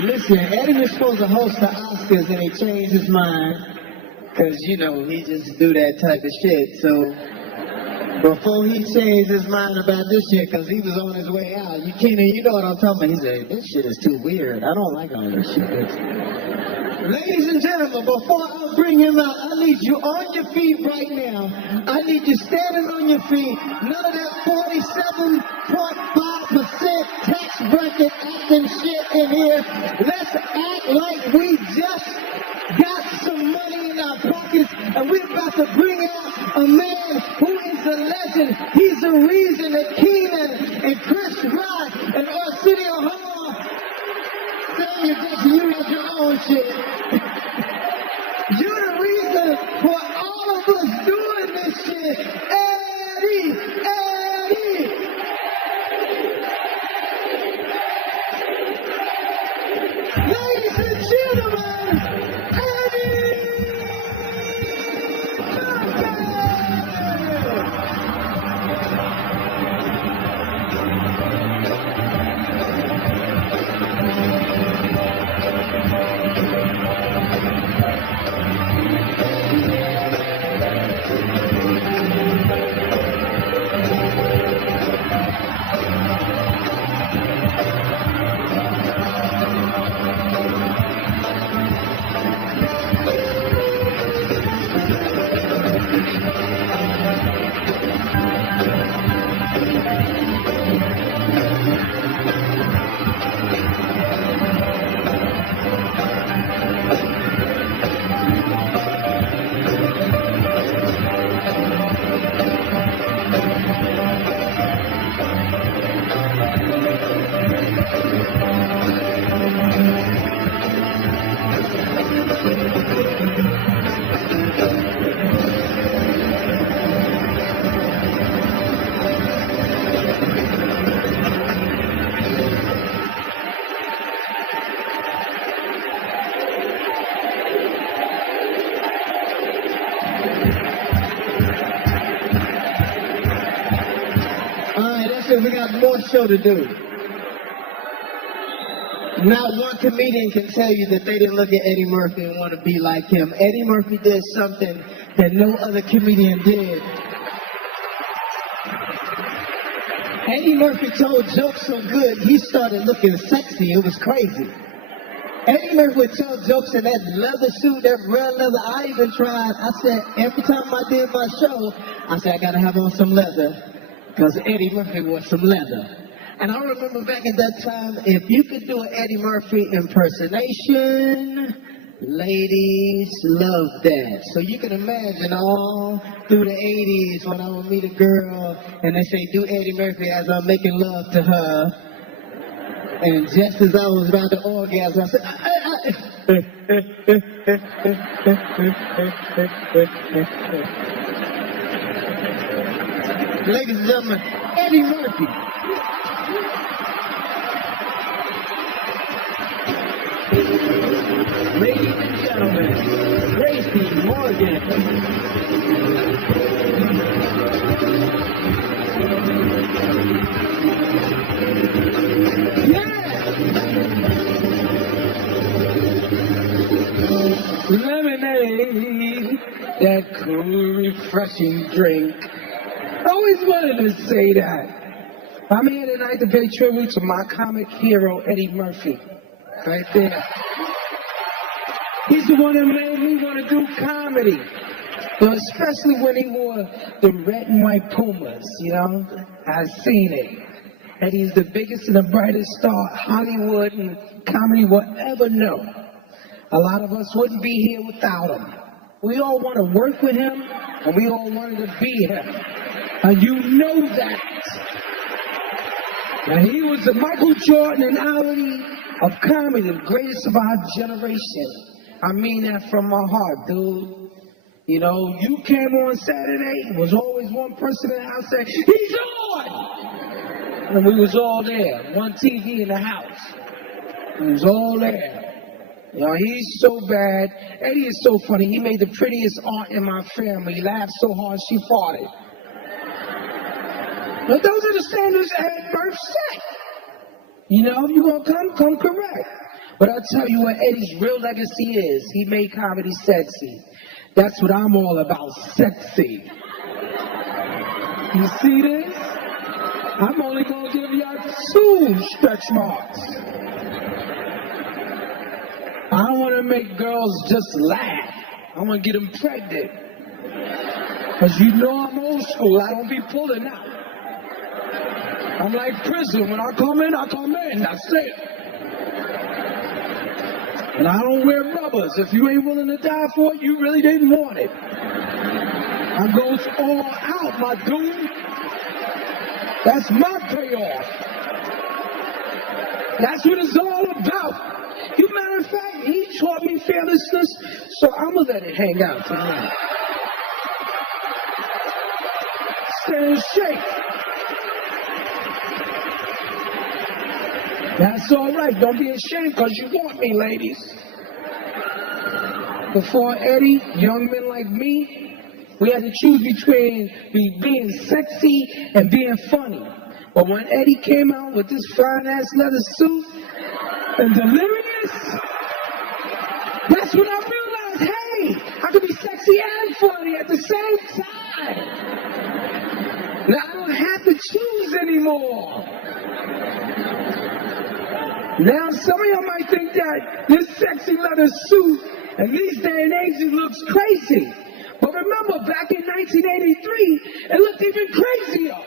Listen, Eddie was supposed to host the Oscars and he changed his mind because, you know, he just do that type of shit. So before he changed his mind about this shit, because he was on his way out, you know what I'm talking about. He said, this shit is too weird. I don't like all this shit. Ladies and gentlemen, before I bring him out, I need you on your feet right now. I need you standing on your feet. None of that 47.5% tax bracket acting shit in here. Let's act like we just got some money in our pockets and we're about to bring out a man who is a legend. He's the reason that Keenan and Chris Rock and Arsenio Hall saying you got your own shit. You're the reason for all of us doing this shit. Eddie! Ladies and gentlemen, Eddie! We got more show to do. Not one comedian can tell you that they didn't look at Eddie Murphy and want to be like him. Eddie Murphy did something that no other comedian did. Eddie Murphy told jokes so good, he started looking sexy. It was crazy. Eddie Murphy would tell jokes in that leather suit, that red leather. I even tried. I said, every time I did my show, I said, I got to have on some leather. Because Eddie Murphy wore some leather. And I remember back at that time, if you could do an Eddie Murphy impersonation, ladies loved that. So you can imagine all through the 80s when I would meet a girl and they say, do Eddie Murphy as I'm making love to her. And just as I was about to orgasm, I said, ladies and gentlemen, Eddie Murphy. Ladies and gentlemen, Tracy Morgan. Yeah! Lemonade, that cool, refreshing drink. I always wanted to say that. I'm here tonight to pay tribute to my comic hero, Eddie Murphy. Right there. He's the one that made me want to do comedy. But especially when he wore the red and white Pumas, you know? I've seen it. Eddie's the biggest and the brightest star Hollywood and comedy will ever know. A lot of us wouldn't be here without him. We all want to work with him, and we all wanted to be him. And you know that. Now, he was the Michael Jordan and Ali of comedy, the greatest of our generation. I mean that from my heart, dude. You know, you came on Saturday, was always one person in the house saying, he's on! And we was all there, one TV in the house. We was all there. You know, he's so bad. Eddie is so funny. He made the prettiest aunt in my family. He laughed so hard she farted. But those are the standards Ed Murph set. You know, if you're going to come correct. But I'll tell you what Eddie's real legacy is. He made comedy sexy. That's what I'm all about, sexy. You see this? I'm only going to give y'all 2 stretch marks. I don't want to make girls just laugh. I want to get them pregnant. Because you know I'm old school. I don't be pulling out. I'm like prison. When I come in, that's it. And I don't wear rubbers. If you ain't willing to die for it, you really didn't want it. I goes all out, my dude. That's my payoff. That's what it's all about. You matter of fact, he taught me fearlessness, so I'm gonna let it hang out tonight. Stay in shape. That's all right. Don't be ashamed because you want me, ladies. Before Eddie, young men like me, we had to choose between being sexy and being funny. But when Eddie came out with this fine-ass leather suit and delirious, that's when I realized, hey, I could be sexy and funny at the same time. Now I don't have to choose anymore. Now, some of y'all might think that this sexy leather suit in these day and age it looks crazy. But remember, back in 1983, it looked even crazier.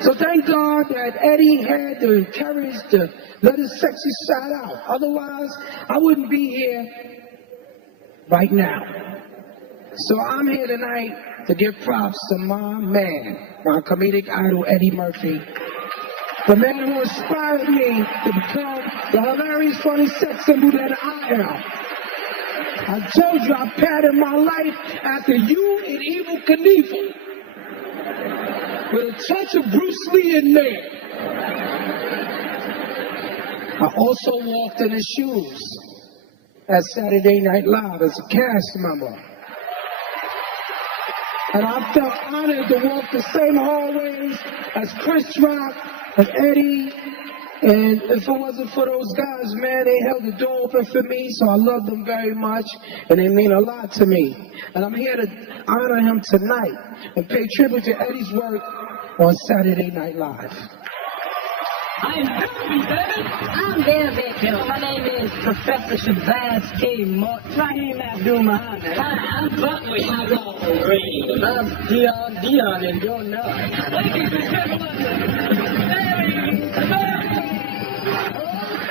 So thank God that Eddie had the courage to let his sexy side out. Otherwise, I wouldn't be here right now. So I'm here tonight to give props to my man, my comedic idol, Eddie Murphy. The man who inspired me to become the hilarious, funny sex symbol that I am. I told you I patterned my life after you and Evil Knievel. With a touch of Bruce Lee in there. I also walked in his shoes at Saturday Night Live as a cast member. And I felt honored to walk the same hallways as Chris Rock and Eddie. And if it wasn't for those guys, man, they held the door open for me, so I love them very much, and they mean a lot to me. And I'm here to honor him tonight and pay tribute to Eddie's work on Saturday Night Live. I'm happy, baby. I'm there, baby. My name is Professor Shabazz K. Rahim Abdul-Muhammad. Hi, I'm Buckley. I'm Green. I'm Dion, and you're not. Ladies and gentlemen,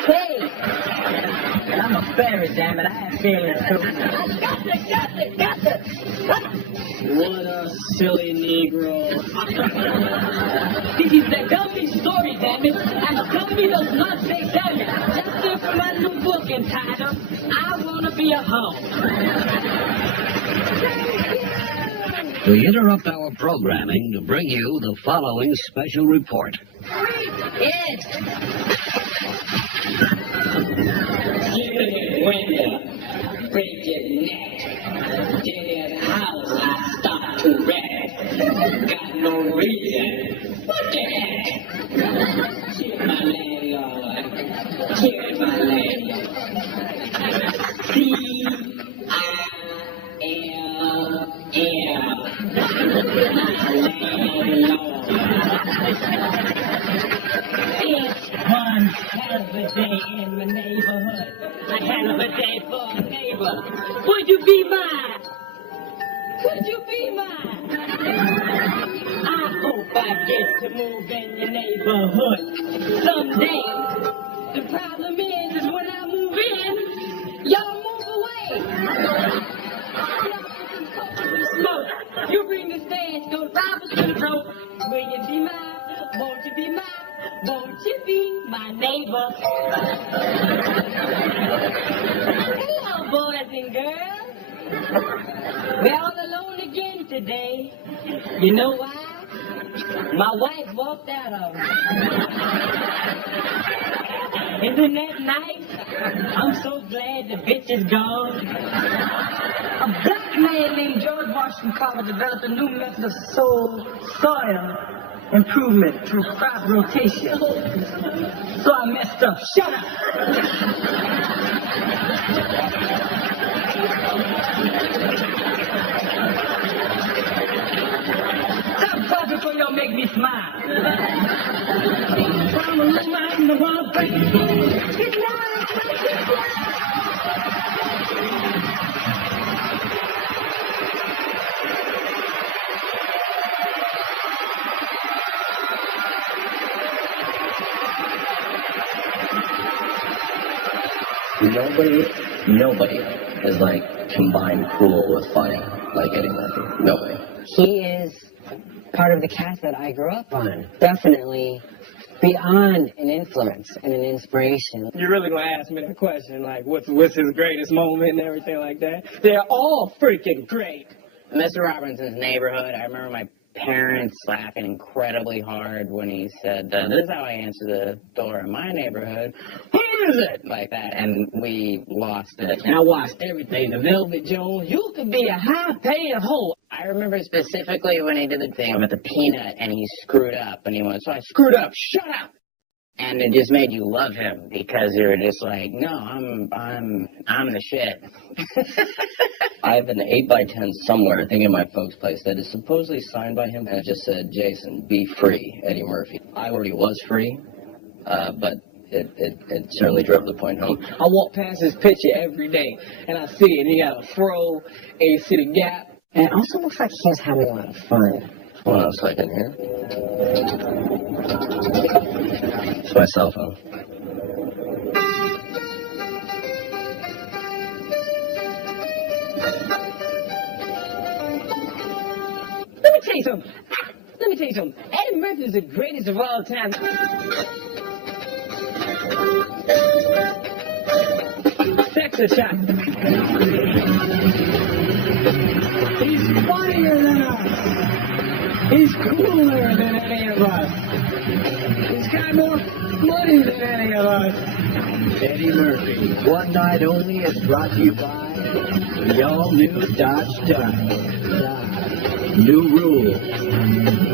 hey! I'm a fairy, damn it. I have feelings, too. Got it. What a silly Negro. This is the gummy story, damn it. And the gummy does not say damn it. That's it for my new book entitled, I Wanna Be a Hoe. We interrupt our programming to bring you the following special report. Yes. Get window, break your neck, dead house, I start to wreck. Got no reason. What the heck? Cheer my landlord, cheer my landlord. It's one hell of a day in the neighborhood. A hell of a day for a neighbor. Would you be mine? Would you be mine? I hope I get to move in your neighborhood someday. The problem is when I move in, y'all move away. Smoke. You bring the stash, go to Robert's to the rope. Will you be mine? Won't you be mine? Won't you be my neighbor? Hello, boys and girls. We're all alone again today. You know why? My wife walked out on me. Isn't that nice? I'm so glad the bitch is gone. A black man named George Washington Carver developed a new method of soil improvement through crop rotation. So I messed up. Shut up! Stop talking before y'all make me smile. Nobody is like combined cool with fire like Eddie Murphy. Nobody. He is part of the cast that I grew up on. Definitely beyond an influence and an inspiration. You're really going to ask me the question, like, what's his greatest moment and everything like that? They're all freaking great. Mr. Robinson's Neighborhood, I remember my parents laughing incredibly hard when he said, this is how I answer the door in my neighborhood. Who is it? Like that, and we lost it. And I watched everything. The Velvet Jones, you could be a high-paying hoe. I remember specifically when he did the thing with the peanut, and he screwed up, and he went, so I screwed up, shut up! And it just made you love him, because you were just like, no, I'm the shit. I have an 8x10 somewhere, I think in my folks' place, that is supposedly signed by him, and it just said, Jason, be free, Eddie Murphy. I already was free, but it certainly drove the point home. I walk past his picture every day, and I see it. He got a fro, and you see the gap. And it also looks like he's having a lot of fun. Hold on a second here. It's my cell phone. Let me tell you something. Eddie Murphy is the greatest of all time. Texas shot. He's funnier than us. He's cooler than any of us. He's got more money than any of us. Eddie Murpy, One Night Only is brought to you by the all-new Dodge Dodge. New Rule,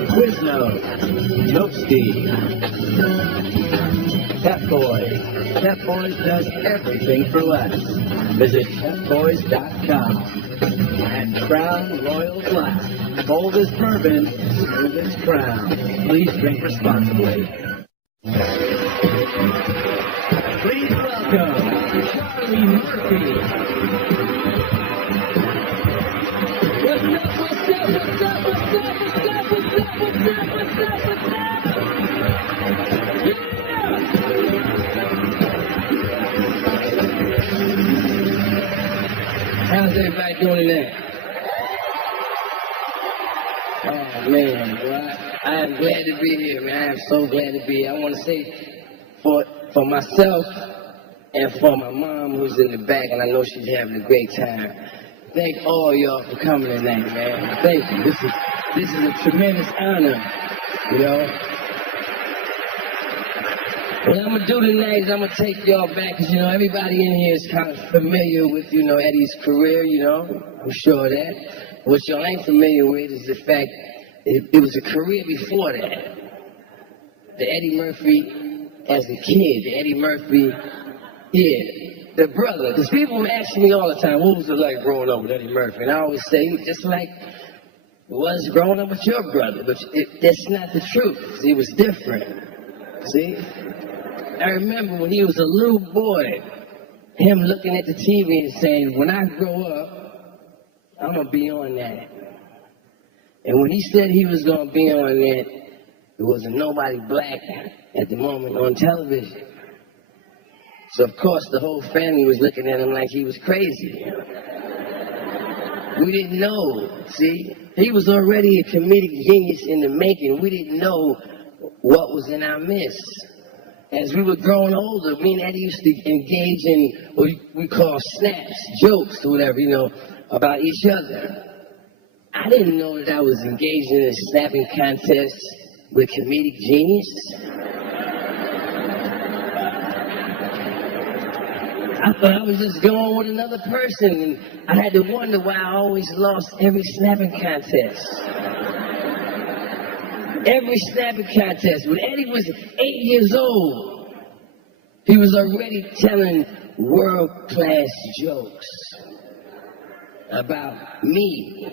Quiznos, Milk Steve, Pep Boys. Pep Boys does everything for less. Visit PepBoys.com. And Crown Royal Black, bold as bourbon, smooth as Crown. Please drink responsibly. Please welcome Charlie Murphy. How's everybody doing today? Oh, man, well, I am glad to be here, man. I am so glad to be here. I want to say for myself and for my mom who's in the back, and I know she's having a great time. Thank all y'all for coming tonight, man. Thank you. This is a tremendous honor, you know. What I'm going to do tonight is I'm going to take y'all back, because, you know, everybody in here is kind of familiar with, you know, Eddie's career, you know. I'm sure of that. What y'all ain't familiar with is the fact it was a career before that. The Eddie Murphy as a kid, the Eddie Murphy, the brother. Because people ask me all the time, what was it like growing up with Eddie Murphy? And I always say, just like it was growing up with your brother. But that's not the truth. See, it was different. See? I remember when he was a little boy, him looking at the TV and saying, when I grow up, I'm going to be on that. And when he said he was going to be on that, there wasn't nobody black at the moment on television. So, of course, the whole family was looking at him like he was crazy. We didn't know, see? He was already a comedic genius in the making. We didn't know what was in our midst. as we were growing older, me and Eddie used to engage in what we call snaps, jokes, or whatever, you know, about each other. I didn't know that I was engaged in a snapping contest with comedic genius. I thought I was just going with another person, and I had to wonder why I always lost every snapping contest. Every snapping contest. When Eddie was 8 years old, he was already telling world-class jokes about me.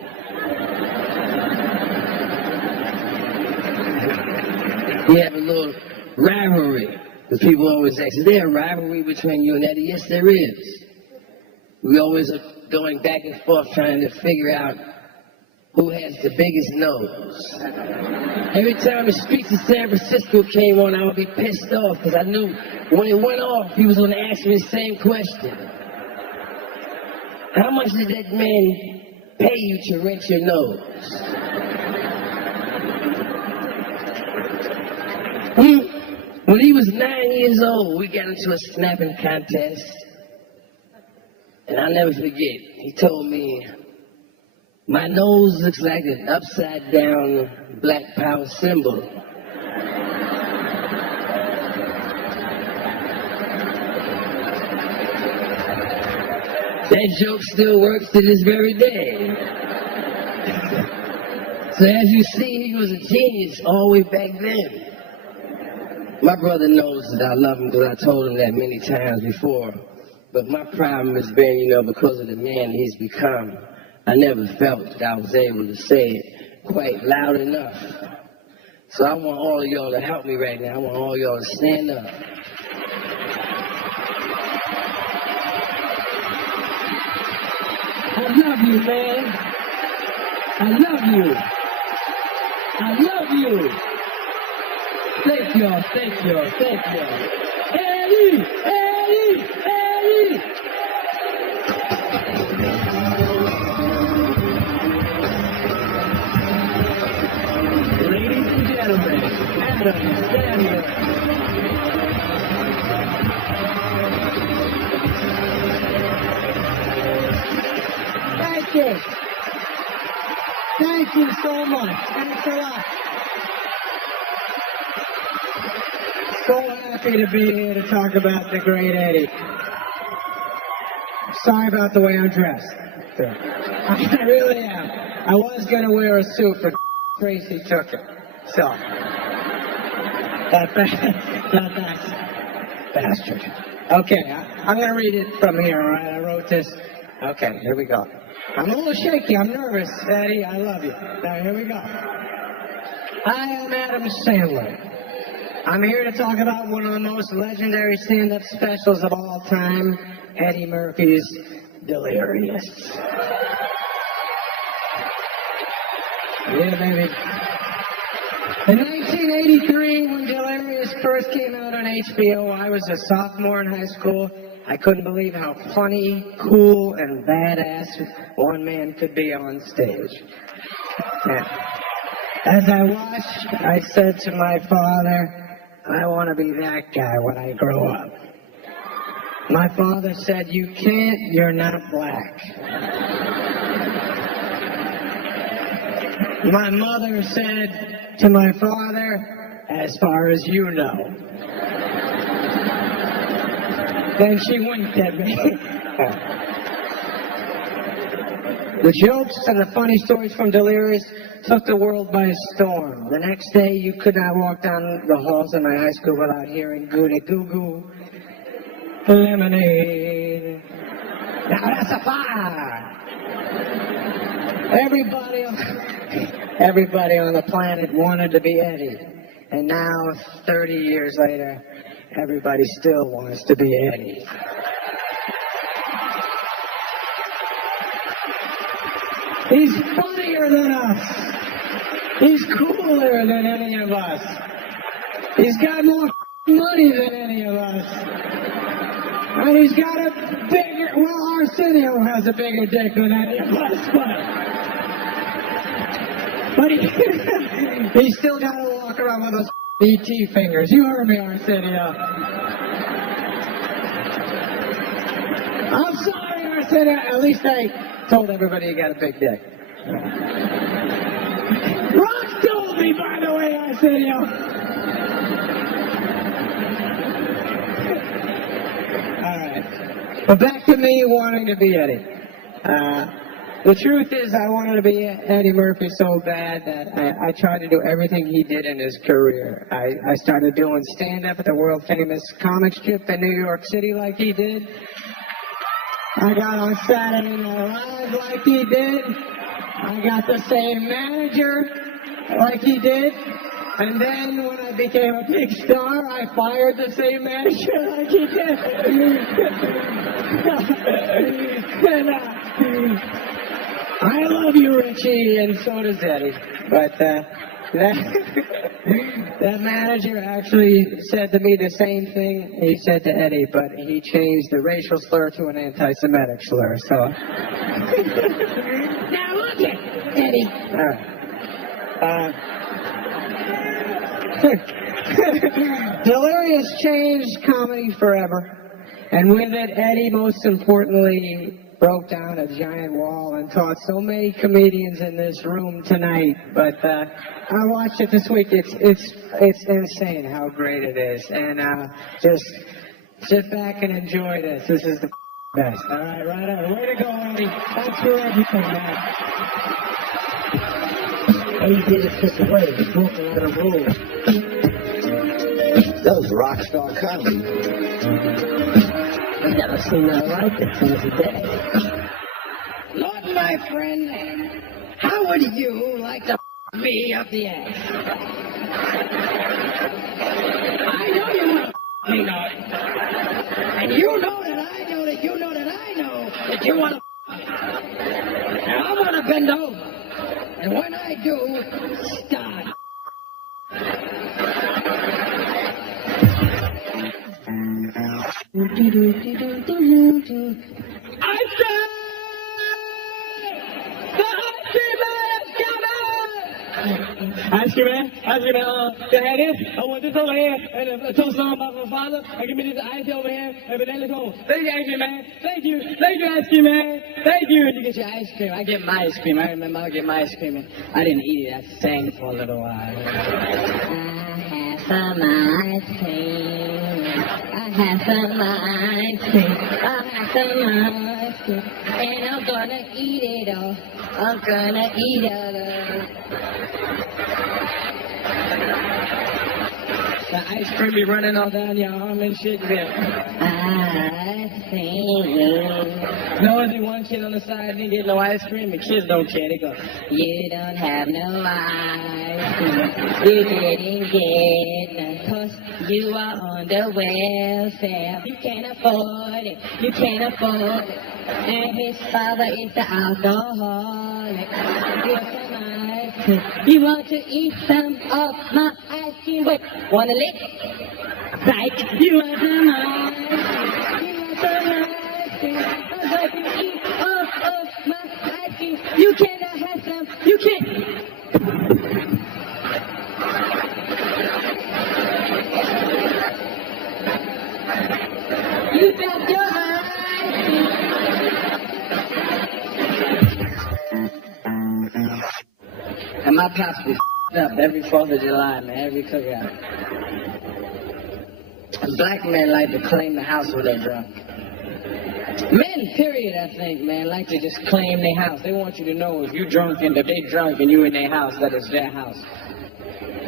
We have a little rivalry. Because people always ask, is there a rivalry between you and Eddie? Yes, there is. We always are going back and forth trying to figure out who has the biggest nose. Every time the Streets of San Francisco came on, I would be pissed off because I knew when it went off, he was going to ask me the same question. How much did that man pay you to rent your nose? When he was 9 years old, we got into a snapping contest. And I'll never forget, he told me, my nose looks like an upside down Black Power symbol. That joke still works to this very day. So as you see, he was a genius all the way back then. My brother knows that I love him because I told him that many times before. But my problem has been, you know, because of the man he's become, I never felt that I was able to say it quite loud enough. So I want all of y'all to help me right now. I want all of y'all to stand up. I love you, man. I love you. I love you. Thank y'all, thank y'all, thank y'all. Eddie! Eddie! Eddie! Ladies and gentlemen, Adam Sandler. Thank you. Thank you so much. Thanks a lot. So happy to be here to talk about the great Eddie. Sorry about the way I'm dressed. I really am. I was going to wear a suit, but Tracy took it. So, that bastard. Okay, I'm going to read it from here, all right? I wrote this. Okay, here we go. I'm a little shaky. I'm nervous, Eddie. I love you. Now, here we go. I am Adam Sandler. I'm here to talk about one of the most legendary stand-up specials of all time, Eddie Murphy's Delirious. Yeah, baby. In 1983, when Delirious first came out on HBO, I was a sophomore in high school. I couldn't believe how funny, cool, and badass one man could be on stage. Yeah. As I watched, I said to my father, I want to be that guy when I grow up. My father said, you can't, you're not black. My mother said to my father, as far as you know. Then she winked at me. The jokes and the funny stories from Delirious took the world by storm. The next day, you could not walk down the halls of my high school without hearing Goody Goo Goo, Lemonade. Now that's a fire. Everybody on the planet wanted to be Eddie. And now, 30 years later, everybody still wants to be Eddie. He's funnier than us. He's cooler than any of us. He's got more money than any of us. And he's got a bigger, well, Arsenio has a bigger dick than any of us, but he still got to walk around with those BT fingers. You heard me, Arsenio. I'm sorry, Arsenio. At least I told everybody you got a big dick. Rock told me, by the way, Arsenio. All right. But back to me wanting to be Eddie. The truth is, I wanted to be Eddie Murphy so bad that I tried to do everything he did in his career. I started doing stand-up at the world-famous comic strip in New York City like he did. I got on Saturday Night Live like he did. I got the same manager like he did. And then when I became a big star, I fired the same manager like he did. And, I love you, Richie, and so does Eddie. But that manager actually said to me the same thing he said to Eddie, but he changed the racial slur to an anti-Semitic slur. So now look at Eddie. Delirious changed comedy forever, and with it, Eddie, most importantly, broke down a giant wall and taught so many comedians in this room tonight. But I watched it this week. It's insane how great it is. And just sit back and enjoy this. This is the best. All right, right on. Way to go, Eddie. Thanks for everything, man. Eddie did it such a way. He broke a lot of rules. That was rock star comedy. I've never seen that like it since today. Lord, my friend, how would you like to me up the ass? I know you want to me, Lord. And you know that I know that you know that I know that you want to. Now I want to bend over. And when I do, start. I said, the ice cream man, go ahead in. I want this over here, and a toast on by my father, and give me this ice over here, and banana cone. Thank you, ice cream man. Thank you, ice cream man. Thank you. You get your ice cream. I get my ice cream. I remember I get my ice cream. And I didn't eat it. I sang for a little while. I have some ice cream. I have some ice cream. I have some ice cream. And I'm gonna eat it all. I'm gonna eat it all. The ice cream be running all down your arm and shit. Yeah. I see. No, only one kid on the side didn't get no ice cream. The kids don't care. They go, You don't have no ice cream. You didn't get none 'cause you are on the welfare. You can't afford it. You can't afford it. And his father is the alcoholic. Get some ice cream. You want to eat some of my ice cream? Wait, wanna lick? Right. You want some ice cream? You want some ice cream? I'm going to eat all of my ice cream. You cannot have some. You can't. You got your ice cream. and my pops be up every 4th of July, man, every cookout. Black men like to claim the house when they're drunk. Men, period, I think, man, like to just claim their house. They want you to know if you're drunk and if they drunk and you in their house, that it's their house.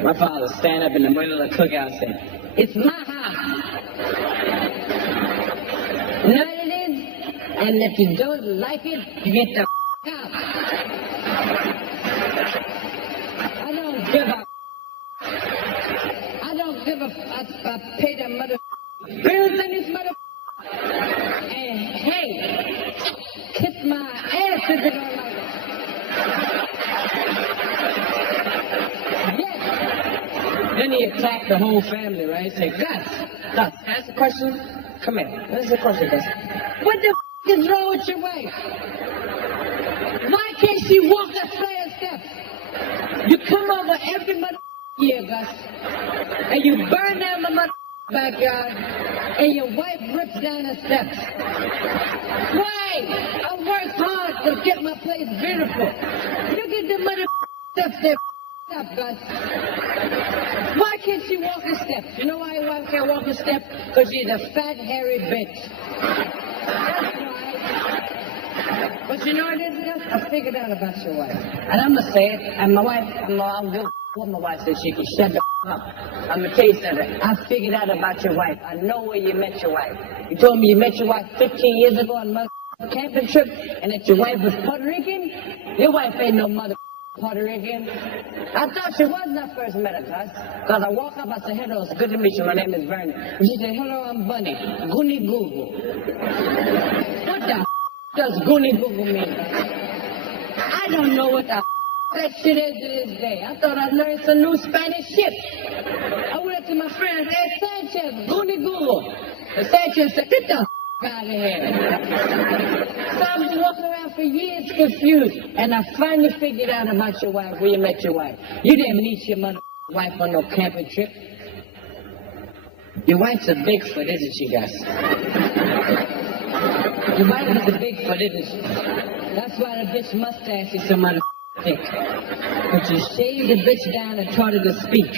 My father stand up in the middle of the cookout and say, "It's my house." You know what it is? And if you don't like it, you get the out. I don't give a. I don't give a. I pay the mother bills in this mother. And hey, kiss my ass if you don't like it. Yes. Then he attacked the whole family, right? Say, Gus, ask the question. Come here. This is the question, Gus. What the is wrong with your wife? Why can't she walk that fire step? You come over every mother year, Gus. And you burn down the mother backyard, and your wife rips down the steps. Why? I work hard to get my place beautiful. Look at the mother steps there. Up, Gus. Why can't she walk a step? You know why your wife can't walk a step? Because she's a fat, hairy bitch. That's why. But you know what it is, Gus? I figured out about your wife. And I'm going to say it, and my wife, I'll give what my wife said she can shut the up. I'm going to tell you something. I figured out about your wife. I know where you met your wife. You told me you met your wife 15 years ago on a camping trip, and that your wife was Puerto Rican? Your wife ain't no mother Puerto Rican. I thought she was when I first met her, Gus. Because I walk up, I said, hello, it's good to meet you. My name is Vernon. And she said, hello, I'm Bunny. Goonie Google. What the does Goonie Google mean? I don't know what the that shit is to this day. I thought I'd learned some new Spanish shit. I went up to my friend, hey, Sanchez, Goonie Google. And Sanchez said, get the out of here. So I've been walking around for years confused, and I finally figured out about your wife, where you met your wife. You didn't meet your mother wife on no camping trip. Your wife's a Bigfoot, isn't she, Gus? Your wife is a Bigfoot, isn't she? That's why the bitch mustache is so mother thick. But you shaved the bitch down and taught her to speak.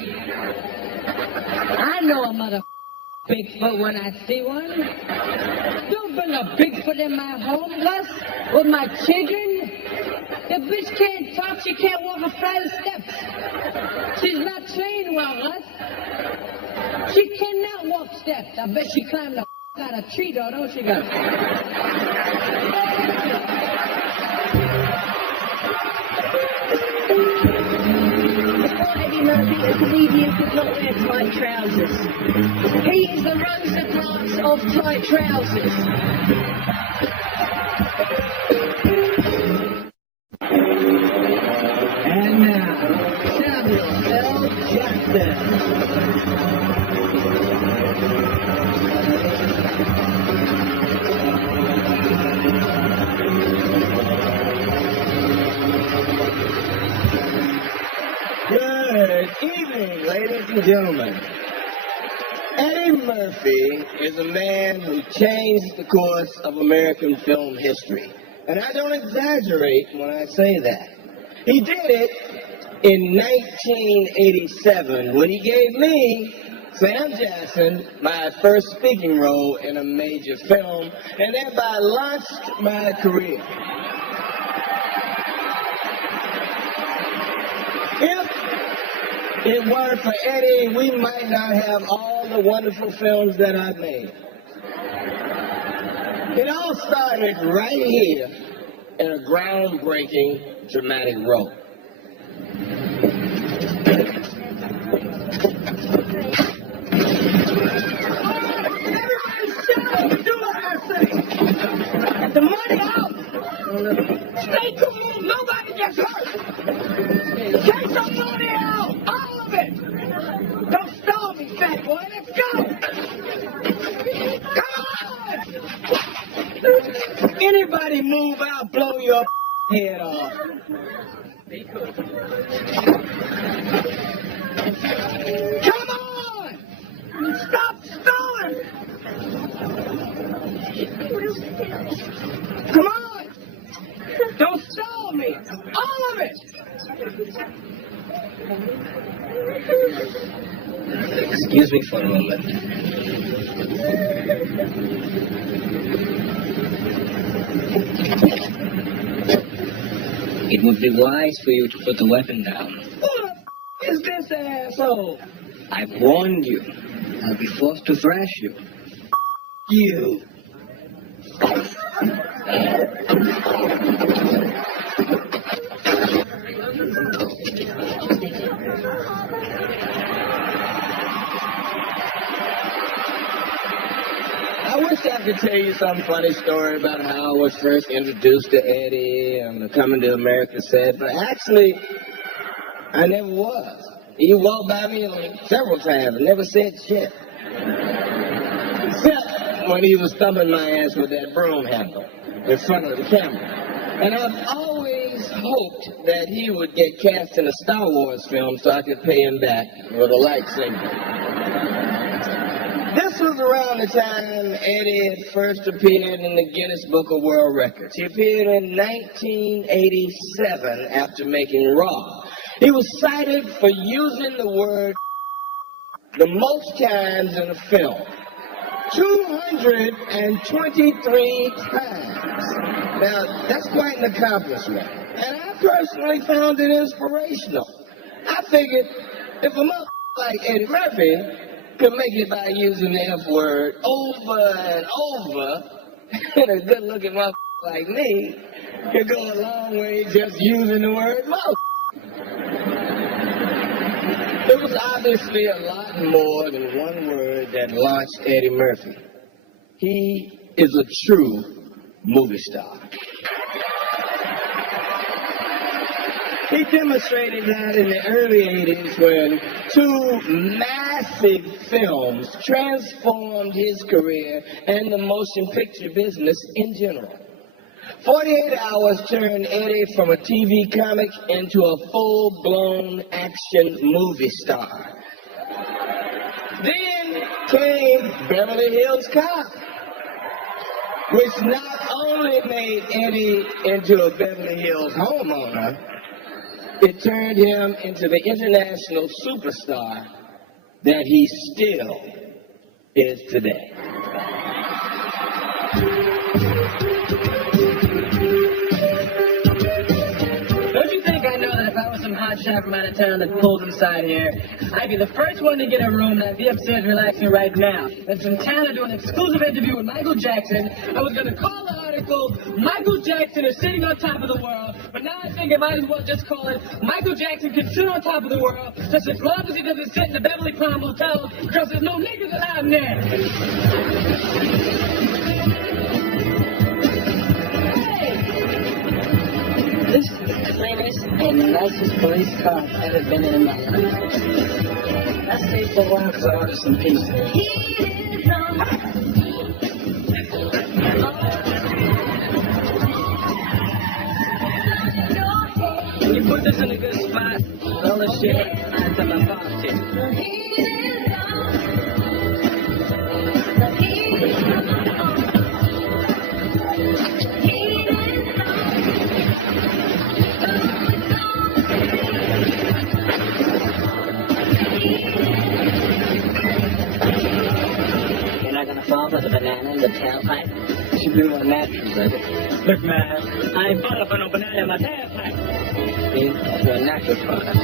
I know a mother Bigfoot when I see one. Don't bring a Bigfoot in my home, Gus, with my children. The bitch can't talk, she can't walk a flight of steps. She's not trained well, Gus. She cannot walk steps. I bet she climbed the out of a tree, though, don't she, Gus? Eddie Murphy, a comedian, could not wear tight trousers. He is the Rosa Parks of tight trousers. And now, Samuel L. Jackson. Good evening, ladies and gentlemen. Eddie Murphy is a man who changed the course of American film history. And I don't exaggerate when I say that. He did it in 1987 when he gave me, Sam Jackson, my first speaking role in a major film, and thereby launched my career. If it weren't for Eddie, we might not have all the wonderful films that I've made. It all started right here in a groundbreaking, dramatic role. Do what I say. The money out. Stay cool. Nobody gets hurt. Take the money out. All of it. Don't stall me, fat boy. Let's go. Come on. Anybody move out, blow your head off. Come on. Stop stalling. Come on. Don't stall me. All of it. Excuse me for a moment. It would be wise for you to put the weapon down. Who the is this asshole? I've warned you. I'll be forced to thrash you. You. I wish I could tell you some funny story about how I was first introduced to Eddie and the Coming to America set, but actually, I never was. He walked by me several times and never said shit. Except when he was thumping my ass with that broom handle in front of the camera. And I've always hoped that he would get cast in a Star Wars film so I could pay him back with a lightsaber. This was around the time Eddie had first appeared in the Guinness Book of World Records. He appeared in 1987 after making Raw. He was cited for using the word the most times in a film. 223 times. Now, that's quite an accomplishment. And I personally found it inspirational. I figured if a motherfucker like Eddie Murphy could make it by using the F word over and over, and a good-looking motherfucker like me could go a long way just using the word motherfucker. There was obviously a lot more than one word that launched Eddie Murphy. He is a true movie star. He demonstrated that in the early 80s when two massive films transformed his career and the motion picture business in general. 48 Hours turned Eddie from a TV comic into a full-blown action movie star. Then came Beverly Hills Cop, which not only made Eddie into a Beverly Hills homeowner, it turned him into the international superstar that he still is today. Don't you think I know that if I was some hotshot from out of town that pulled inside here, I'd be the first one to get a room and I'd be upstairs relaxing right now. That's in town to do an exclusive interview with Michael Jackson. I was going to call the article, Michael Jackson is sitting on top of the world, but now I think I might as well just call it, Michael Jackson can sit on top of the world, just as long as he doesn't sit in the Beverly Palm Hotel, because there's no niggas allowed in there. This is the cleanest and nicest police car I've ever been in my life. I stayed for a while because I ordered some pizza. You put this in a good spot, all the shit, I tell my boss shit. Fall with a banana in the tailpipe. You should be more natural, brother. Look, man, I ain't fall up on no banana in my tailpipe. See, you're a natural product.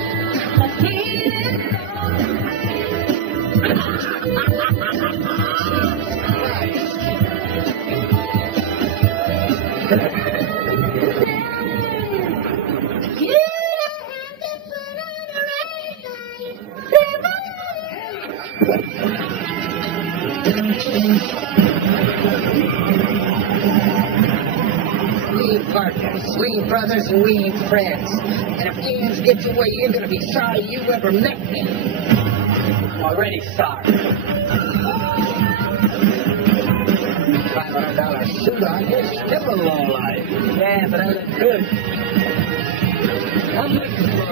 We ain't partners, we ain't brothers, and we ain't friends. And if things get your way, you're gonna be sorry you ever met me. I'm already sorry. $500 suit on, you're still a lowlife. Yeah, but I look good. I'm looking for a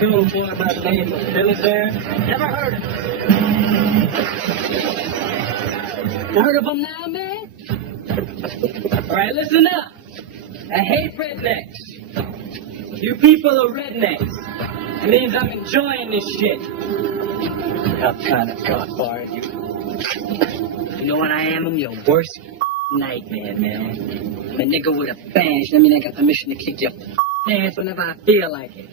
little boy by the name of Billy Bear. Never heard of him. You heard of him now, man? All right, listen up. I hate rednecks. You people are rednecks. It means I'm enjoying this shit. What kind of gothbar are you? You know what I am? I'm your worst nightmare, man. I'm a nigga with a badge. That means I got permission to kick your ass whenever I feel like it.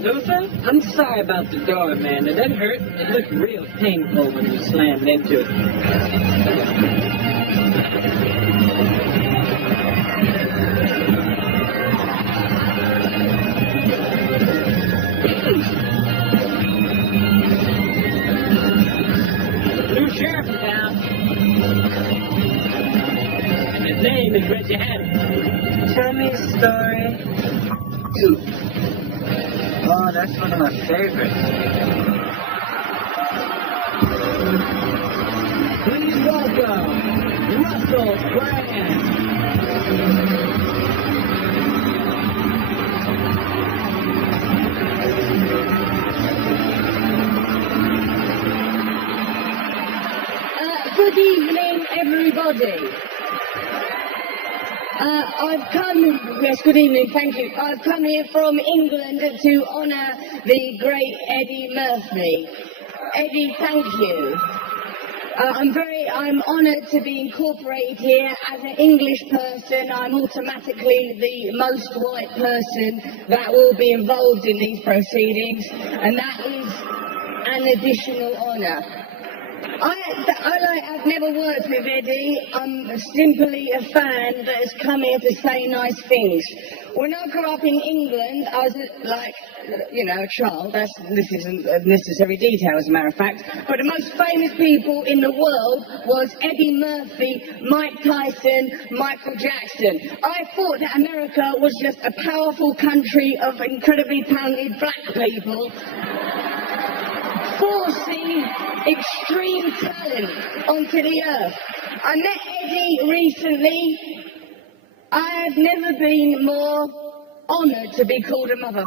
Luther, I'm sorry about the door, man. That hurt. It looked real painful when you slammed into it. New sheriff in town. And his name is Reggie Hannon. Tell me a story. Oh, that that's one of my favorites. Please welcome Russell Brand. Good evening, everybody. Yes, good evening, thank you. I've come here from England to honour the great Eddie Murphy. Eddie, thank you. I'm honoured to be incorporated here. As an English person, I'm automatically the most white person that will be involved in these proceedings, and that is an additional honour. I've never worked with Eddie. I'm simply a fan that has come here to say nice things. When I grew up in England, I was like, you know, a child. This isn't a necessary detail, as a matter of fact. But the most famous people in the world was Eddie Murphy, Mike Tyson, Michael Jackson. I thought that America was just a powerful country of incredibly talented black people forcing extreme talent onto the earth. I met Eddie recently. I have never been more honoured to be called a mother.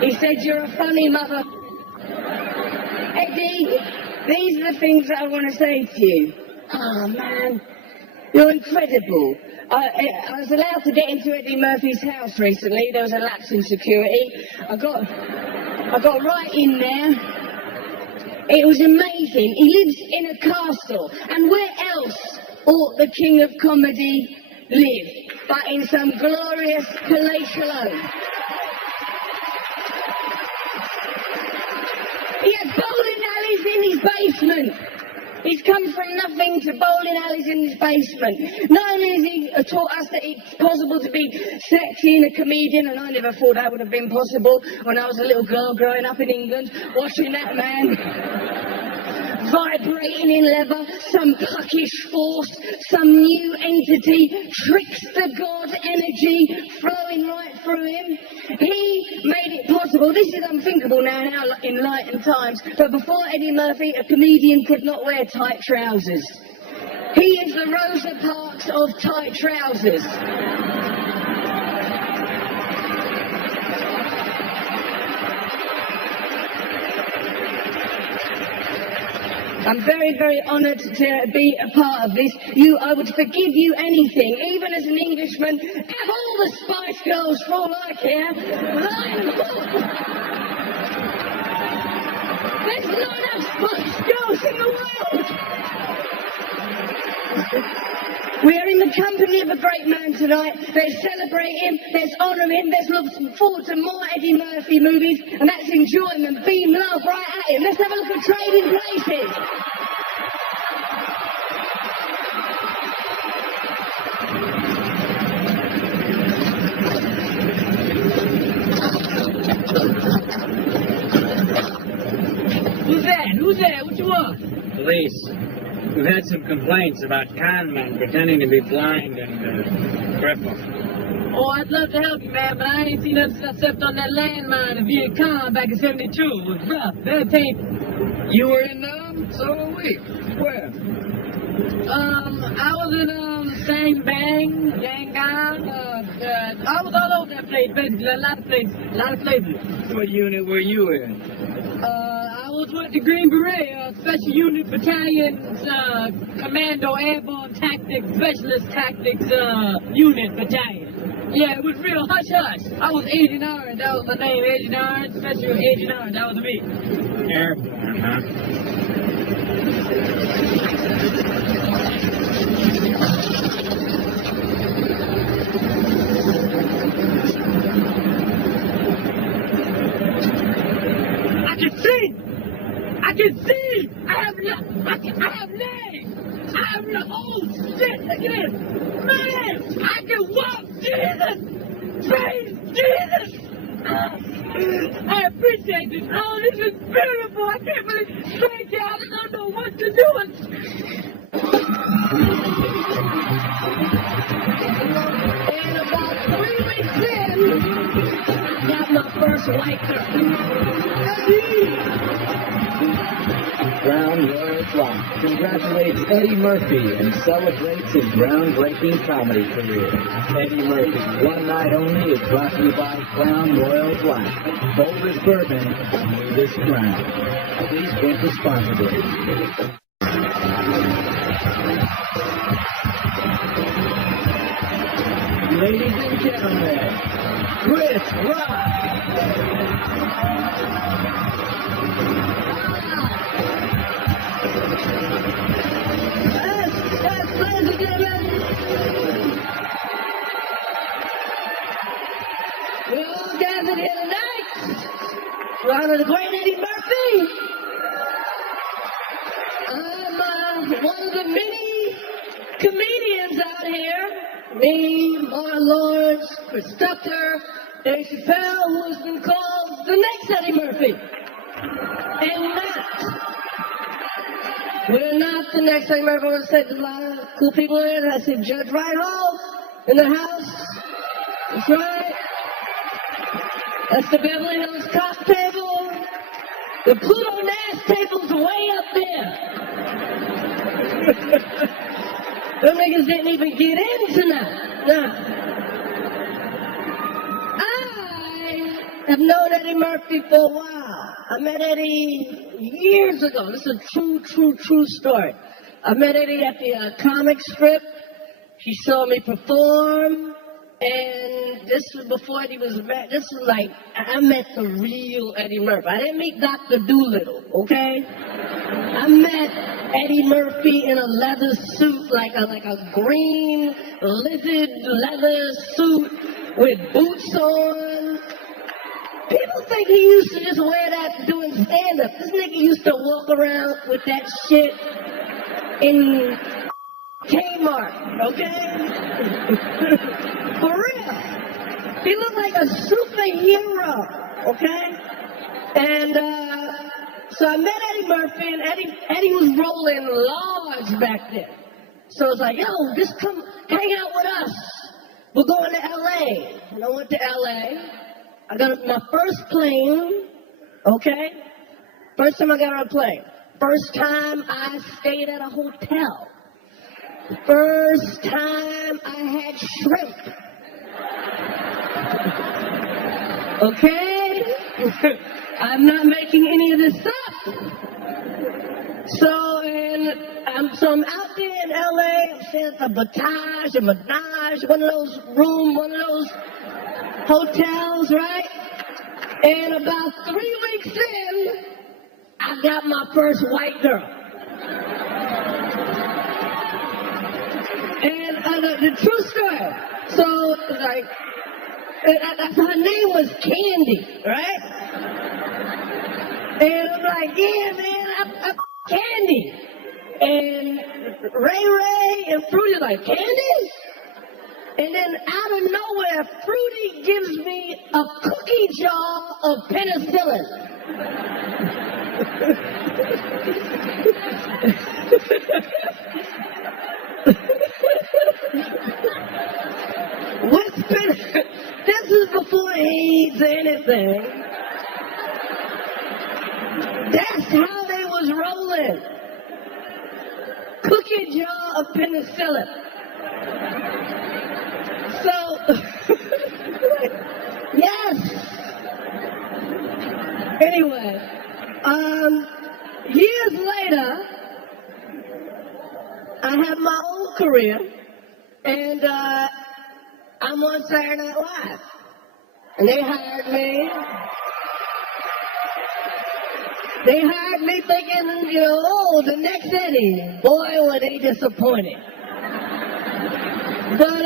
He said, "You're a funny mother." Eddie, these are the things that I want to say to you. Oh man, you're incredible. I was allowed to get into Eddie Murphy's house recently. There was a lapse in security. I got right in there. It was amazing. He lives in a castle. And where else ought the king of comedy live but in some glorious palatial home? He had bowling alleys in his basement. He's come from nothing to bowling alleys in his basement. Not only has he taught us that it's possible to be sexy and a comedian, and I never thought that would have been possible when I was a little girl growing up in England, watching that man vibrating in leather, some puckish force, some new entity, trickster god energy flowing right through him. He made it possible. This is unthinkable now in our enlightened times, but before Eddie Murphy, a comedian could not wear tight trousers. He is the Rosa Parks of tight trousers. I'm very, very honoured to be a part of this. I would forgive you anything, even as an Englishman. Have all the Spice Girls for all I care. There's not enough Spice Girls in the world. We are in the company of a great man tonight. Let's celebrate him, let's honour him, let's look forward to more Eddie Murphy movies, and that's enjoyment, beam love right at him. Let's have a look at Trading Places. Who's that? Who's that? What you want? Police. We've had some complaints about con men pretending to be blind and crippled. Oh, I'd love to help you, man, but I ain't seen nothing except on that landmine in Viet Cong back in 72. It was rough. That ain't... You were in so were we. Where? I was in Sang Bang, Yangon, I was all over that place, basically, a lot of places. What unit were you in? I was with the Green Beret, Special Unit Battalion's Commando Airborne Tactics, Specialist Tactics Unit Battalion. Yeah, it was real hush-hush. I was Agent Orange, that was my name, Agent Orange, Special Agent Orange, that was me. Airborne, huh? I can see! I have legs! I have the whole shit! Look at this! Man! I can walk! Jesus! Praise Jesus! I appreciate this! Oh, this is beautiful! I can't believe... Thank you! I don't know what to do! And about 3 weeks in... first white girl. Crown Royal Flock congratulates Eddie Murphy and celebrates his groundbreaking comedy career. Eddie Murphy, One Night Only, is brought to you by Crown Royal Flock. Boldest bourbon, smoothest crown. Please drink responsibly. Ladies and gentlemen, Chris Rock. Yes, ladies and gentlemen. We're all gathered here tonight to honor the great Eddie Murphy. I'm one of the many comedians out here. Me, Martin Lawrence, Chris Tucker, Dave Chappelle, who has been called the next Eddie Murphy. And we're not the next Eddie Murphy. I want to say there's a lot of cool people here. I see Judge Reinhold in the house. That's right. That's the Beverly Hills Cop table. The Pluto Nash table's way up there. Them niggas didn't even get in tonight. Nah. I have known Eddie Murphy for a while. I met Eddie years ago. This is a true story. I met Eddie at the comic strip. He saw me perform. And this was before Eddie was met. This was like, I met the real Eddie Murphy. I didn't meet Dr. Doolittle, okay? I met Eddie Murphy in a leather suit, like a green, livid leather suit with boots on. People think he used to just wear that doing stand-up. This nigga used to walk around with that shit in Kmart, okay? For real. He looked like a superhero, okay? And so I met Eddie Murphy, and Eddie was rolling large back then. So I was like, yo, just come hang out with us. We're going to L.A. And I went to L.A. I got my first plane, okay? First time I got on a plane. First time I stayed at a hotel. First time I had shrimp. Okay? I'm not making any of this up. So I'm out there in LA, I'm staying at the Menage, one of those hotels, right? And about 3 weeks in, I got my first white girl. And the true story. So, like, her name was Candy, right? And I'm like, yeah, man, I'm Candy. And Ray and Fruity like, Candy? And then out of nowhere, Fruity gives me a cookie jar of penicillin. This is before he eats anything. That's how they was rolling. Cookie jar of penicillin. So, yes. Anyway, years later, I have my own career, and I'm on Saturday Night Live. And they hired me. They hired me thinking, the next Eddie. Boy, were they disappointed. But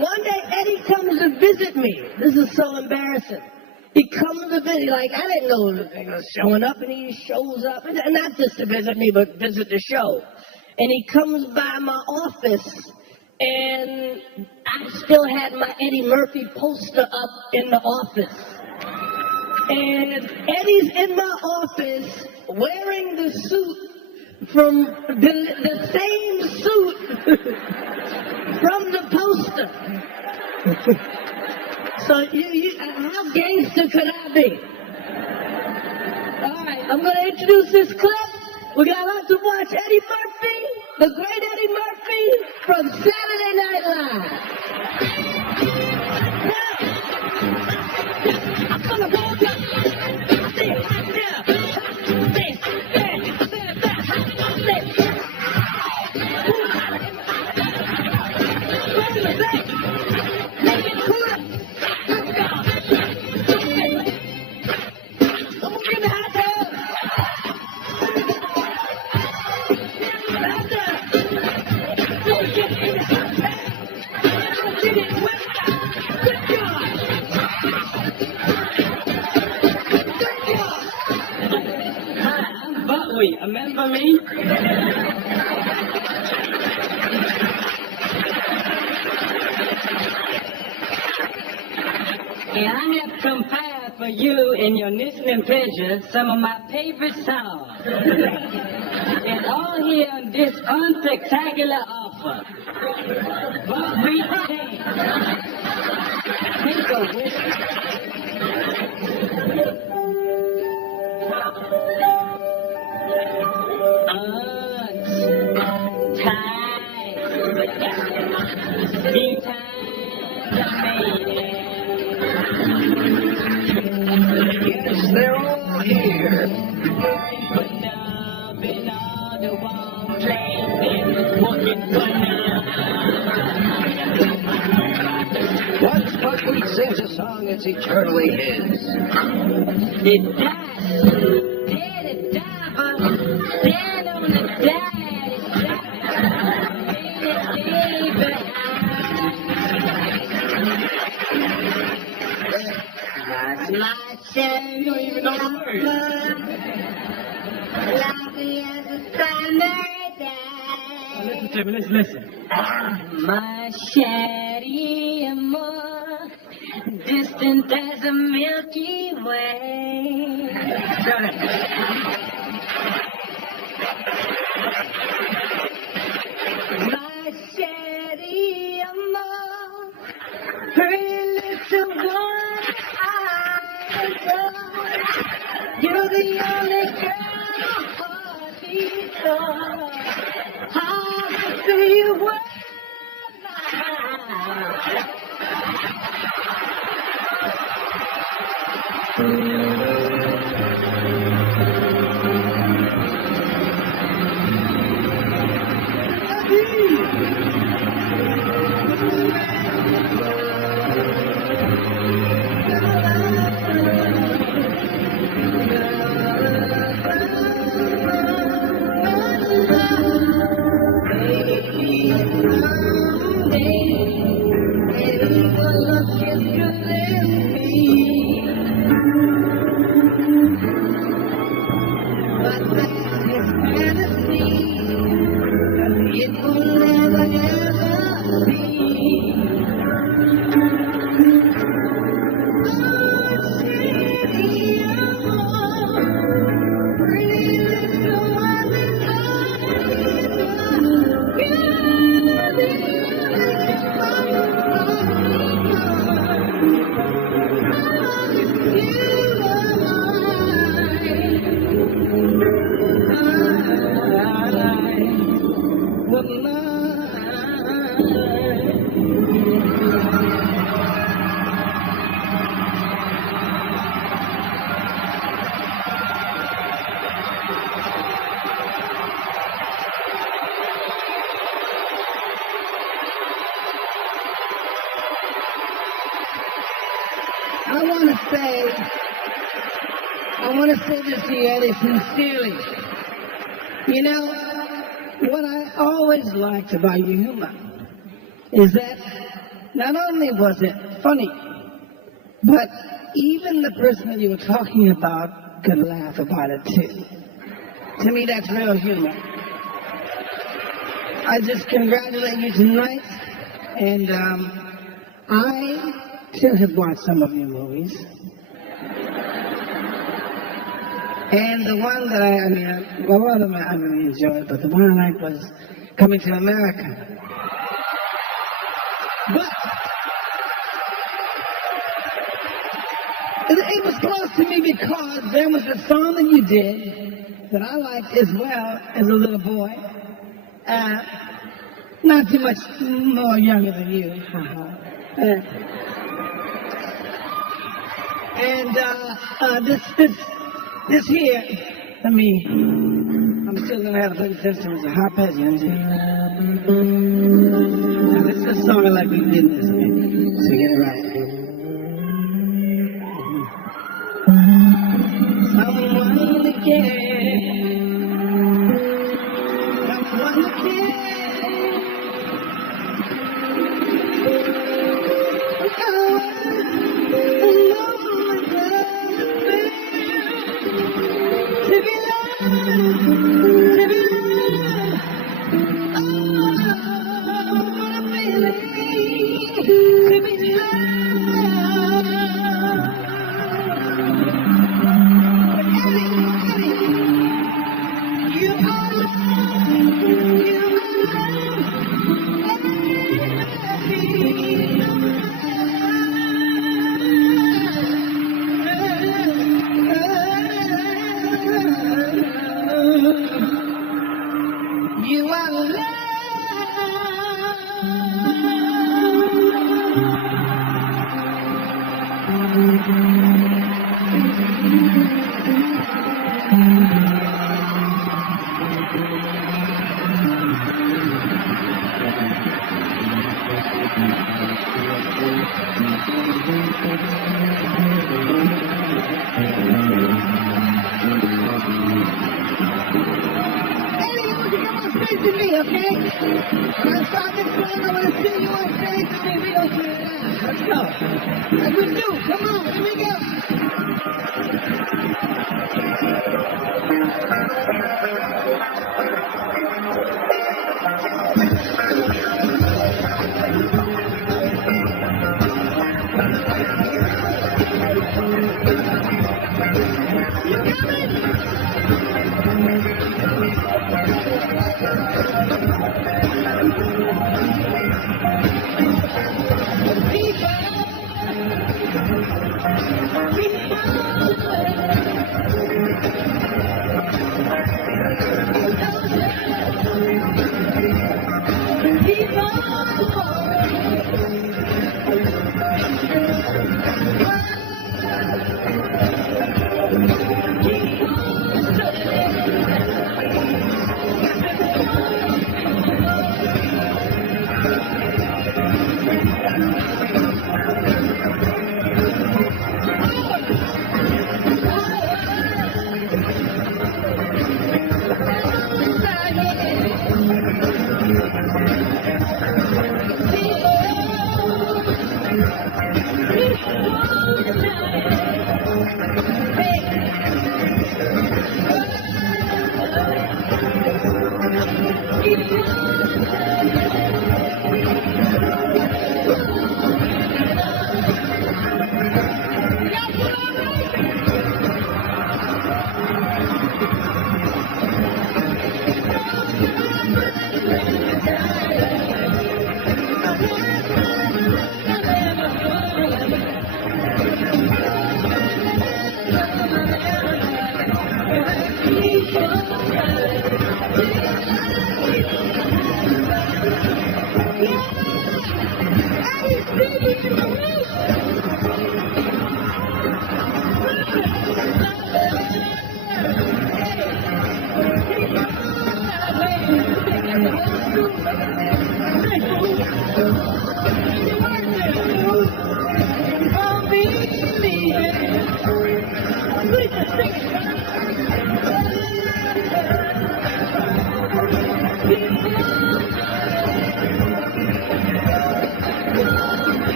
one day Eddie comes to visit me. This is so embarrassing. He comes to visit, like, I didn't know he was showing up, and he shows up. And not just to visit me, but visit the show. And he comes by my office, and I still had my Eddie Murphy poster up in the office. And Eddie's in my office wearing the suit from the same suit from the poster. So how gangster could I be? All right, I'm going to introduce this clip. We got to watch Eddie Murphy, the great Eddie Murphy from Saturday Night Live. I'm gonna walk up. Remember me? And I have compiled for you in your listening pleasure some of my favorite songs. And all here on this unspectacular offer. What we think. Take a whiskey. Yes, they're all here. Once Buckwheat sings a song, it's eternally his. It dies, dead it dies, but dead on the die, you don't even know the words. Listen to me, listen. My shady more distant as the Milky Way. My shady more pretty little one. You're the only girl my heart beats for. How do you work my I want to say this to you, Eddie, sincerely. You know, what I always liked about your humor is that not only was it funny, but even the person that you were talking about could laugh about it too. To me, that's real humor. I just congratulate you tonight, and I too have watched some of your movies. And the one that a lot of them I really enjoyed, but the one I liked was Coming to America. But because there was a song that you did that I liked as well as a little boy. Not too much more younger than you. This here, I'm still gonna have to play the instruments, a arpeggio. Now, this is a song I like we did this, okay? So get it right. Someone to care, someone to care.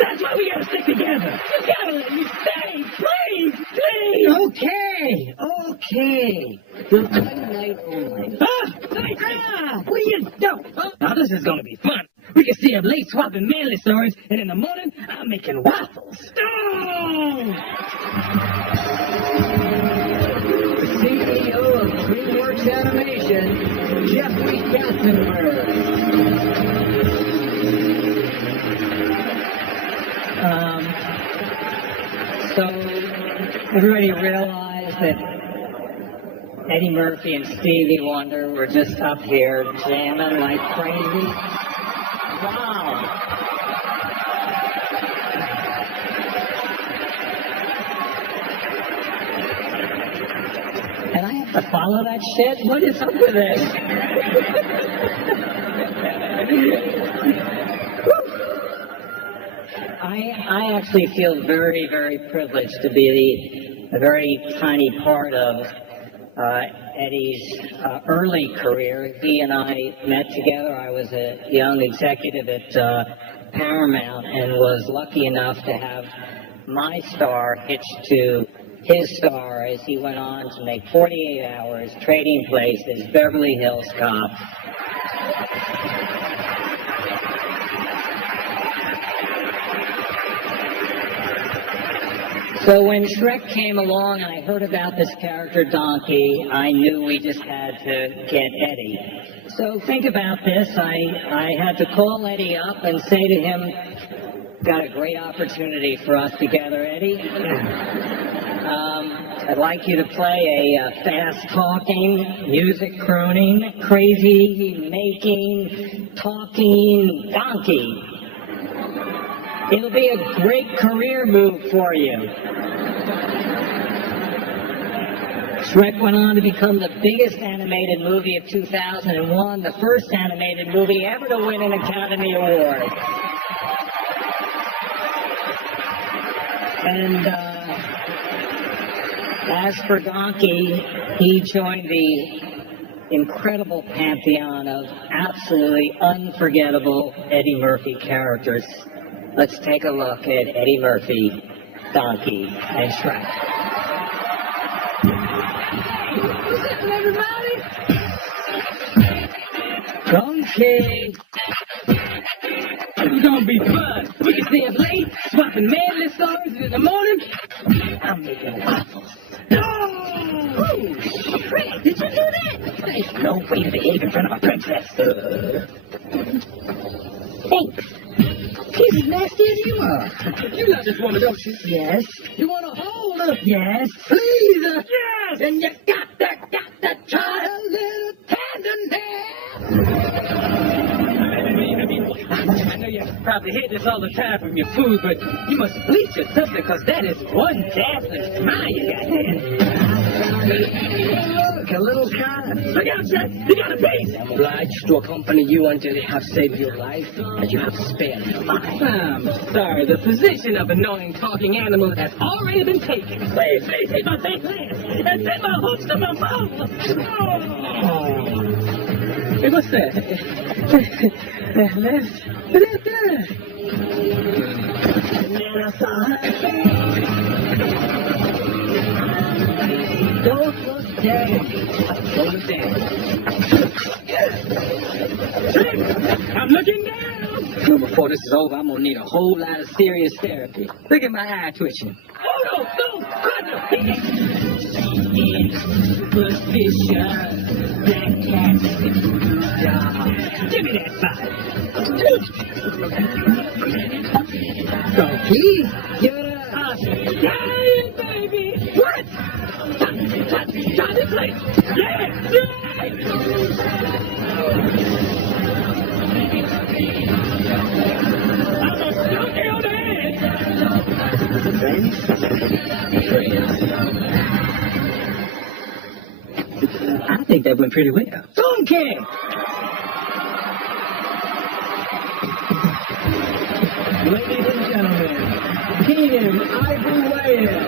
That's why we gotta stick together. You gotta let me stay, please, please. Okay. The one night only. What do you do? Now this is gonna be fun. We can stay up late swapping manly stories, and in the morning, I'm making waffles. The CEO of DreamWorks Animation, Jeffrey Katzenberg. So everybody realized that Eddie Murphy and Stevie Wonder were just up here jamming like crazy. Wow. And I have to follow that shit? What is up with this? I actually feel very, very privileged to be a very tiny part of Eddie's early career. He and I met together. I was a young executive at Paramount and was lucky enough to have my star hitched to his star as he went on to make 48 Hours, Trading Places, Beverly Hills Cop. So when Shrek came along and I heard about this character Donkey, I knew we just had to get Eddie. So think about this. I had to call Eddie up and say to him, got a great opportunity for us together, Eddie. I'd like you to play a fast-talking, music-crooning, crazy-making, talking donkey. It'll be a great career move for you. Shrek went on to become the biggest animated movie of 2001, the first animated movie ever to win an Academy Award. And as for Donkey, he joined the incredible pantheon of absolutely unforgettable Eddie Murphy characters. Let's take a look at Eddie Murphy, Donkey, and Shrek. What's up, everybody? Donkey! It's gonna be fun. We can stay up late, swapping manly stories, and in the morning, I'm making waffles. Oh, Fred, did you do that? There's no way to behave in front of a princess. Thanks. He's as nasty as you are. You love this woman, don't you? Yes. You want to hold her? Yes. Please? Yes. And you got to try a little tenderness. I know you probably hear this all the time from your food, but you must bleach or something, because that is one dazzling smile you got there. a little car. Look out, Jack. You got a piece. I'm obliged to accompany you until they have saved your life, and you have spared your life. I'm sorry. The position of annoying talking animal has already been taken. Please take my fake legs and send my hooks to my mouth. Oh. Hey, what's that? That's that. Don't look down. Don't look down. I'm looking down. Well, before this is over, I'm gonna need a whole lot of serious therapy. Look at my eye twitching. Oh, no, goodness. Superstitious. Black cat. Give me that fight. Donkey, you're Giant baby. What? Johnny Blake. Yeah, right. I'm a donkey on the head. I think that went pretty well. Donkey. Ladies and gentlemen, Keenan Ivory Wayans.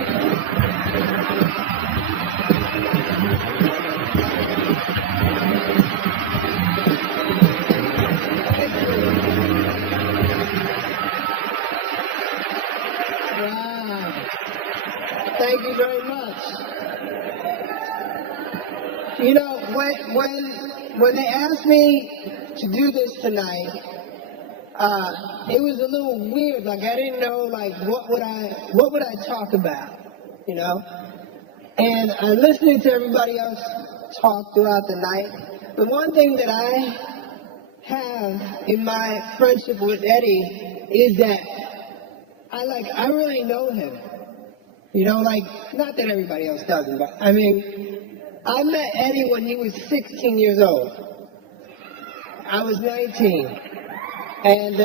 Wow. Thank you very much. You know, when they asked me to do this tonight, it was a little weird. Like I didn't know, like what would I talk about, you know? And I'm listening to everybody else talk throughout the night. The one thing that I have in my friendship with Eddie is that I really know him. You know, like not that everybody else doesn't, but I mean, I met Eddie when he was 16 years old. I was 19. And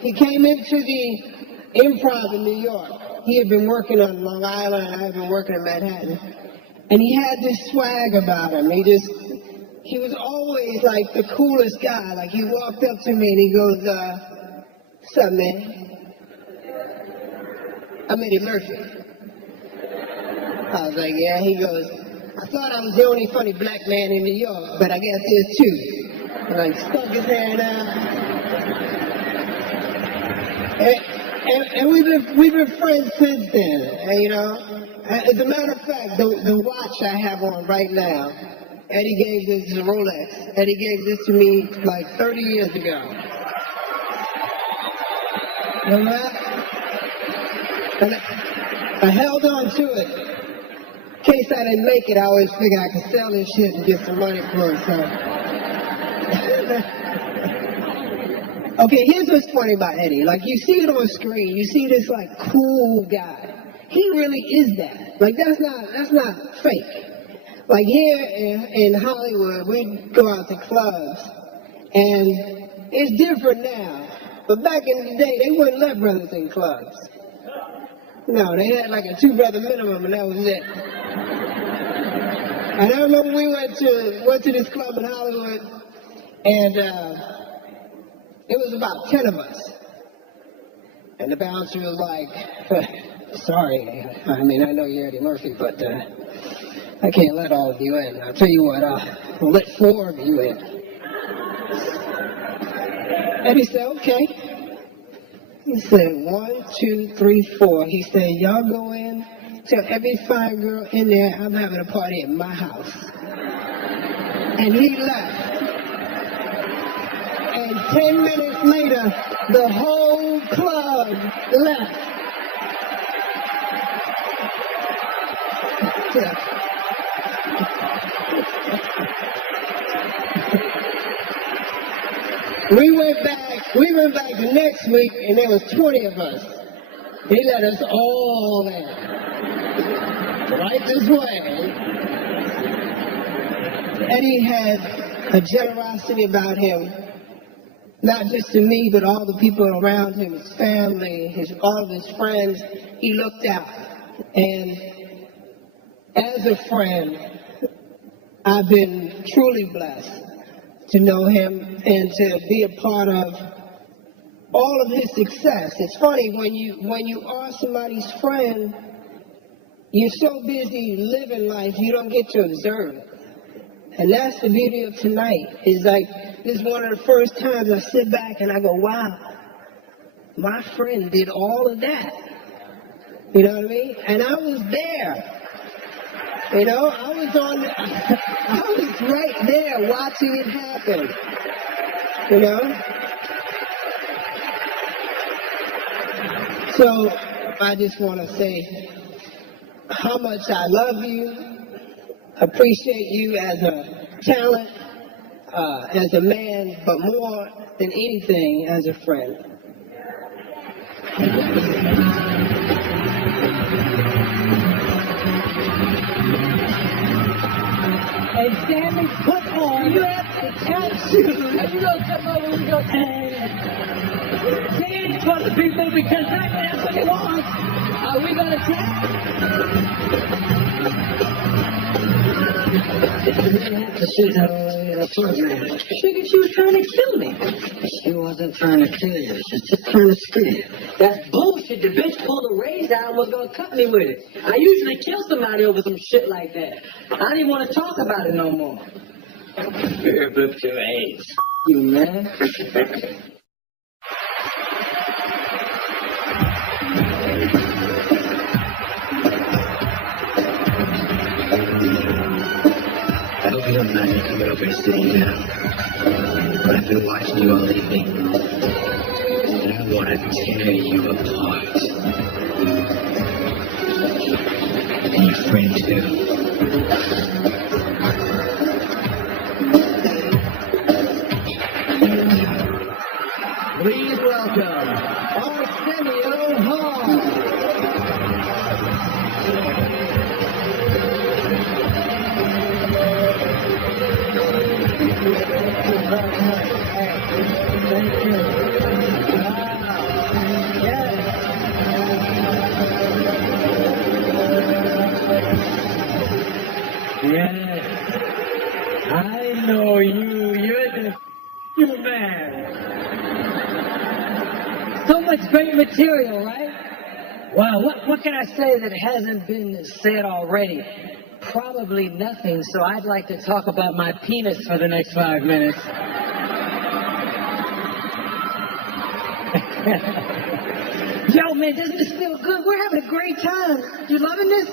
he came into the Improv in New York. He had been working on Long Island, and I had been working in Manhattan. And he had this swag about him. He was always like the coolest guy. Like he walked up to me and he goes, "What's up, man?" I'm Eddie Murphy. I was like, "Yeah." He goes, "I thought I was the only funny black man in New York, but I guess there's two." And I stuck his hand out. And we've been friends since then. And, you know, as a matter of fact, the watch I have on right now, Eddie gave this to Rolex. Eddie gave this to me like 30 years ago. Remember that? And I held on to it. In case I didn't make it, I always figured I could sell this shit and get some money for it. So. Okay, here's what's funny about Eddie. Like, you see it on screen. You see this, like, cool guy. He really is that. Like, that's not fake. Like, here in Hollywood, we go out to clubs, and it's different now. But back in the day, they wouldn't let brothers in clubs. No, they had, like, a two-brother minimum, and that was it. And I remember we went to this club in Hollywood, and it was about 10 of us. And the bouncer was like, "Sorry, I mean, I know you're Eddie Murphy, but I can't let all of you in. I'll tell you what, I'll let 4 of you in." Eddie said, "Okay." He said, 1, 2, 3, 4. He said, "Y'all go in, tell every fine girl in there I'm having a party at my house." And he left. And 10 minutes later, the whole club left. We went back the next week, and there was 20 of us. He let us all in. Right this way. Eddie had a generosity about him, not just to me, but all the people around him, his family, all of his friends. He looked out. And as a friend, I've been truly blessed to know him and to be a part of all of his success. It's funny, when you are somebody's friend, you're so busy living life, you don't get to observe it. And that's the beauty of tonight. It's like, this is one of the first times I sit back and I go, wow, my friend did all of that. You know what I mean? And I was there. You know, I was right there watching it happen. You know? So I just want to say how much I love you. Appreciate you as a talent, as a man, but more than anything, as a friend. And Sammy, put on you have to tap shoes. And you gonna come over and go dance for the people because that's what they want. Are we gonna tap? Figured she was trying to kill me. She wasn't trying to kill you. She's just trying to screw you. That's bullshit. The bitch pulled a razor out and was gonna cut me with it. I usually kill somebody over some shit like that. I didn't want to talk about it no more. Flip to AIDS. You man. I hope you don't mind me coming over and sitting down. But I've been watching you all evening. And I want to tear you apart. And your friend too. Please welcome Arsenio Hall. Thank you. Yes. I know you. You're the you man. So much great material, right? Wow, what can I say that hasn't been said already? Probably nothing, so I'd like to talk about my penis for the next 5 minutes. Yo, man, doesn't this feel good? We're having a great time. You loving this?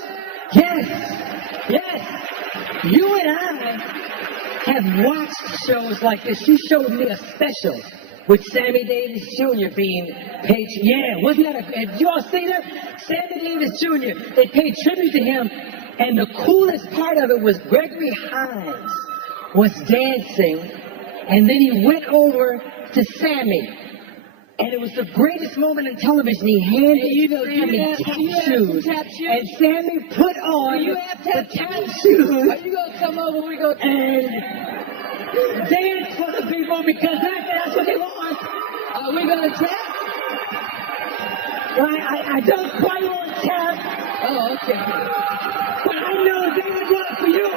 Yes. Yes. You and I have watched shows like this. You showed me a special with Sammy Davis Jr. being paid. Yeah, wasn't that did you all see that? Sammy Davis Jr. They paid tribute to him, and the coolest part of it was Gregory Hines was dancing, and then he went over to Sammy. And it was the greatest moment in television. He handed Sammy tap shoes. And Sammy put on the tap shoes. Are you going to come over? We go and dance for the people because that's what they want. Are we going to tap? Well, I don't quite want to tap. Oh, okay. But I know they would love for you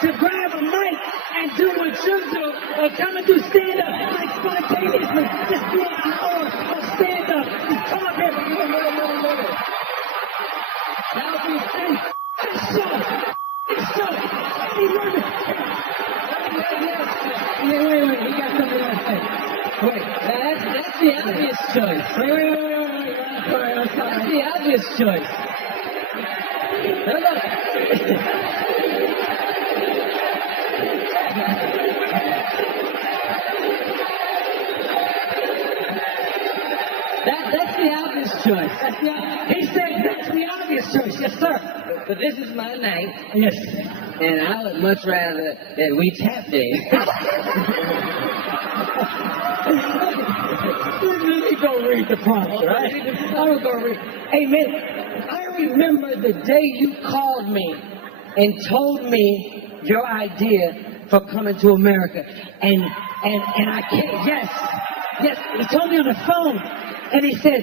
to grab a mic and do what you do, or come and do stand-up, like spontaneously, just do an hour of stand-up, just talk everything, That would be safe. It's so, Eddie Murphy. Wait, he got something else to say. Wait, that's the obvious choice. Wait, I'm sorry. That's the obvious choice. Now look. That's the obvious choice. He said that's the obvious choice. Yes, sir. But this is my night. Yes. And I would much rather that we tap dance. Let me go read the prompt, right? I will go read. Hey, man, I remember the day you called me and told me your idea for coming to America. And I can't, yes, he told me on the phone. And he said,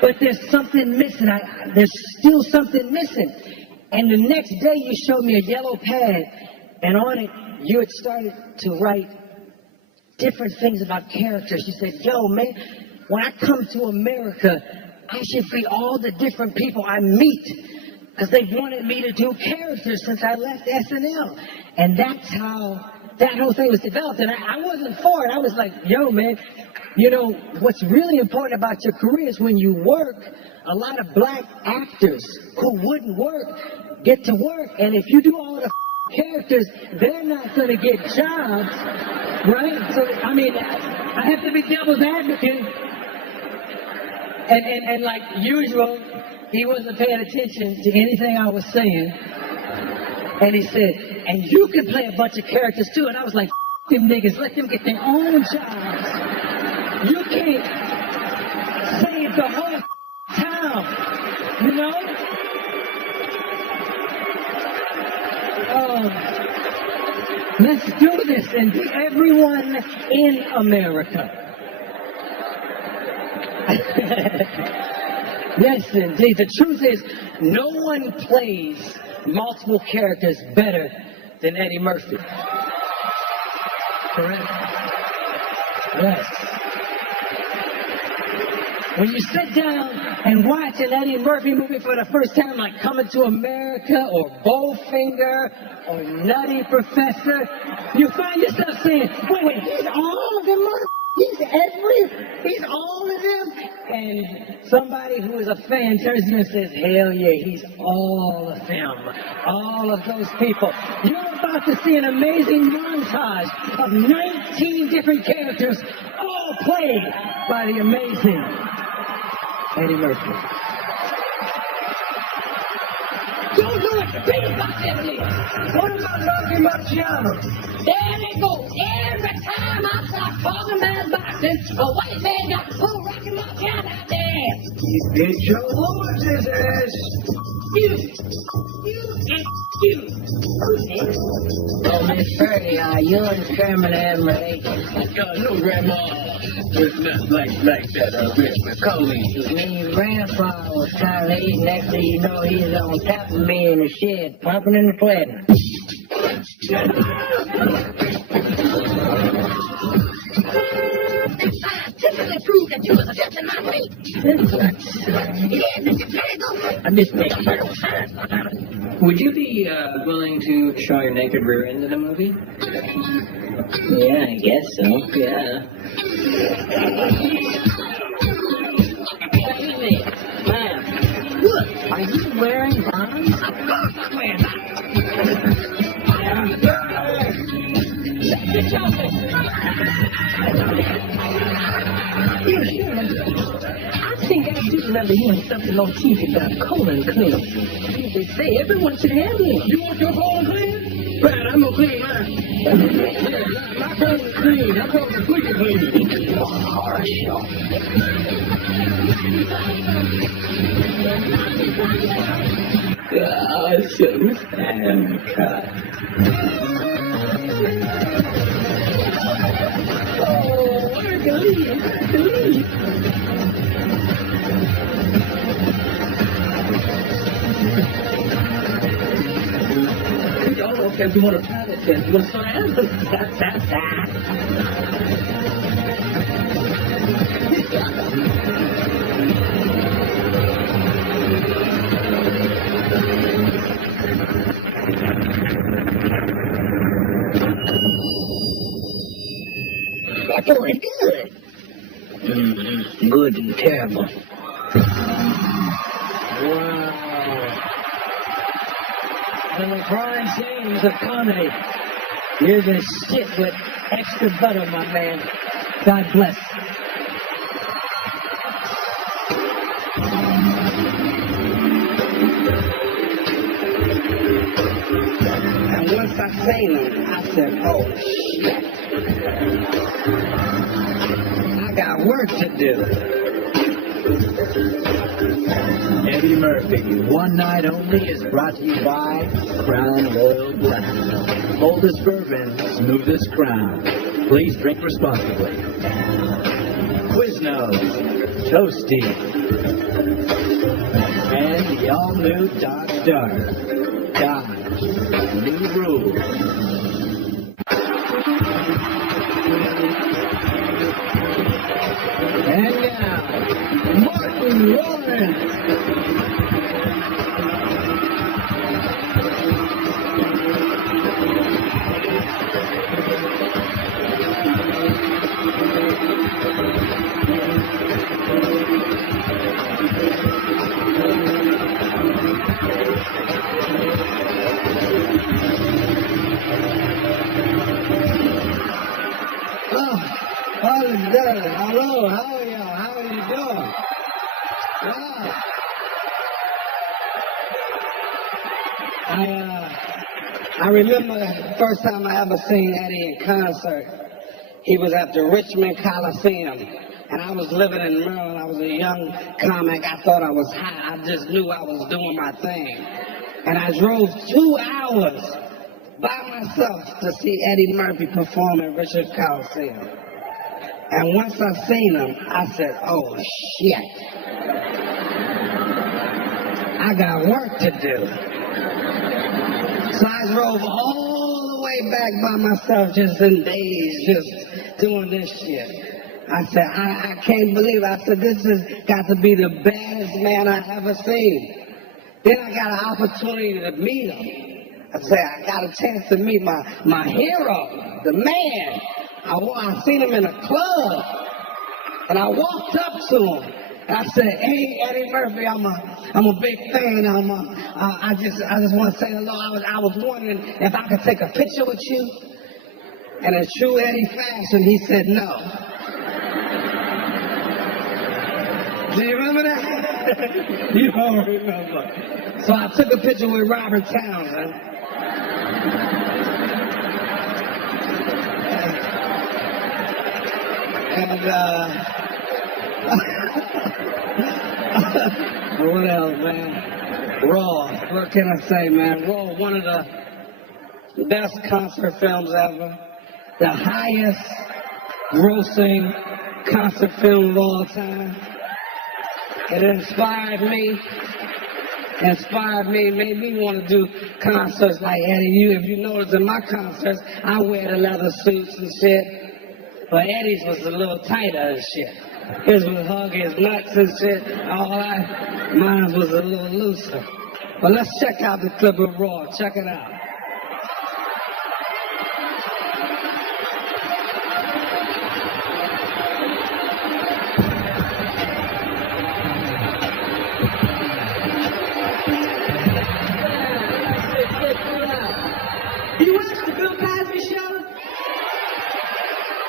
but there's something missing. There's still something missing. And the next day you showed me a yellow pad And on it, you had started to write different things about characters. You said, yo, man, when I come to America, I should be all the different people I meet. Because they wanted me to do characters since I left SNL. And that's how that whole thing was developed. And I wasn't for it. I was like, yo, man, you know, what's really important about your career is when you work, a lot of black actors who wouldn't work get to work. And if you do all the characters, they're not going to get jobs, right? So, I mean, I have to be devil's advocate. And like usual, he wasn't paying attention to anything I was saying. And he said, and you can play a bunch of characters too. And I was like, them niggas, let them get their own jobs. You can't save the whole town, you know? Let's do this and be everyone in America. Yes, indeed. The truth is, no one plays multiple characters better than Eddie Murphy. Correct? Yes. When you sit down and watch an Eddie Murphy movie for the first time, like Coming to America or Bowfinger or Nutty Professor, you find yourself saying, wait, he's all of them, he's all of them. And somebody who is a fan turns to you and says, hell yeah, he's all of them, all of those people. You're about to see an amazing montage of 19 different characters, all played by the amazing Eddie Murphy. Don't do it! Think about that, please. What about Rocky Marciano? There they go. Every time I start talking about boxing, a white man got to pull Rocky Marciano out there. It sure was his ass. You and you. Who's this? Oh, Miss Birdie, you're in Sherman admiration. No, Grandma. It's not like that, Miss McCauley. Me and Grandpa was trying to eat. Next thing you know, he's on top of me in the shed, pumping and sweating. Scientifically proved that you was a just in my feet. Yeah, Mr. Jago. I'm just making fun of science. Would you be willing to show your naked rear end in a movie? Yeah, I guess so. Yeah. Excuse me, ma'am. What? Are you wearing bonds? Of course I'm wearing mine. I think I do remember hearing something on TV about colon cleanse. They say everyone should have it. You want your colon clean? Right, I'm gonna clean mine. My colon is clean. I'm going to squeaky clean. Okay, if you want to try it, then you want to start That's doing good. Good and terrible. Wow. The LeBron James of comedy. You're the shit with extra butter, my man. God bless. And once I seen him, I said, oh, shit. I got work to do. Eddie Murphy, One Night Only is brought to you by Crown Royal Black. Oldest bourbon, smoothest crown. Please drink responsibly. Quiznos, Toasty, and the all-new Dodge Dart. Dodge, new rules. rolling. All is good. Hello, how are y'all? How are you doing? Wow. I remember the first time I ever seen Eddie in concert. He was at the Richmond Coliseum, and I was living in Maryland. I was a young comic. I thought I was hot. I just knew I was doing my thing. And I drove 2 hours by myself to see Eddie Murphy perform at Richmond Coliseum. And once I seen him, I said, oh shit. I got work to do. So I drove all the way back by myself, just in days, just doing this shit. I said, I can't believe it. I said, this has got to be the baddest man I ever seen. Then I got an opportunity to meet him. I said, I got a chance to meet my hero, the man. I seen him in a club, and I walked up to him, and I said, hey, Eddie Murphy, I'm a big fan. I just want to say hello. I was wondering if I could take a picture with you. And in true Eddie fashion, he said no. Do you remember that? You don't remember. So I took a picture with Robert Townsend. And what else, man? Raw. What can I say, man? Raw, one of the best concert films ever. The highest grossing concert film of all time. It inspired me, made me want to do concerts like Eddie. If you notice in my concerts, I wear the leather suits and shit. But Eddie's was a little tighter and shit. His would hug his nuts and shit. All that. Mine was a little looser. But let's check out the clip of Raw. Check it out. You watch the Bill Cosby show?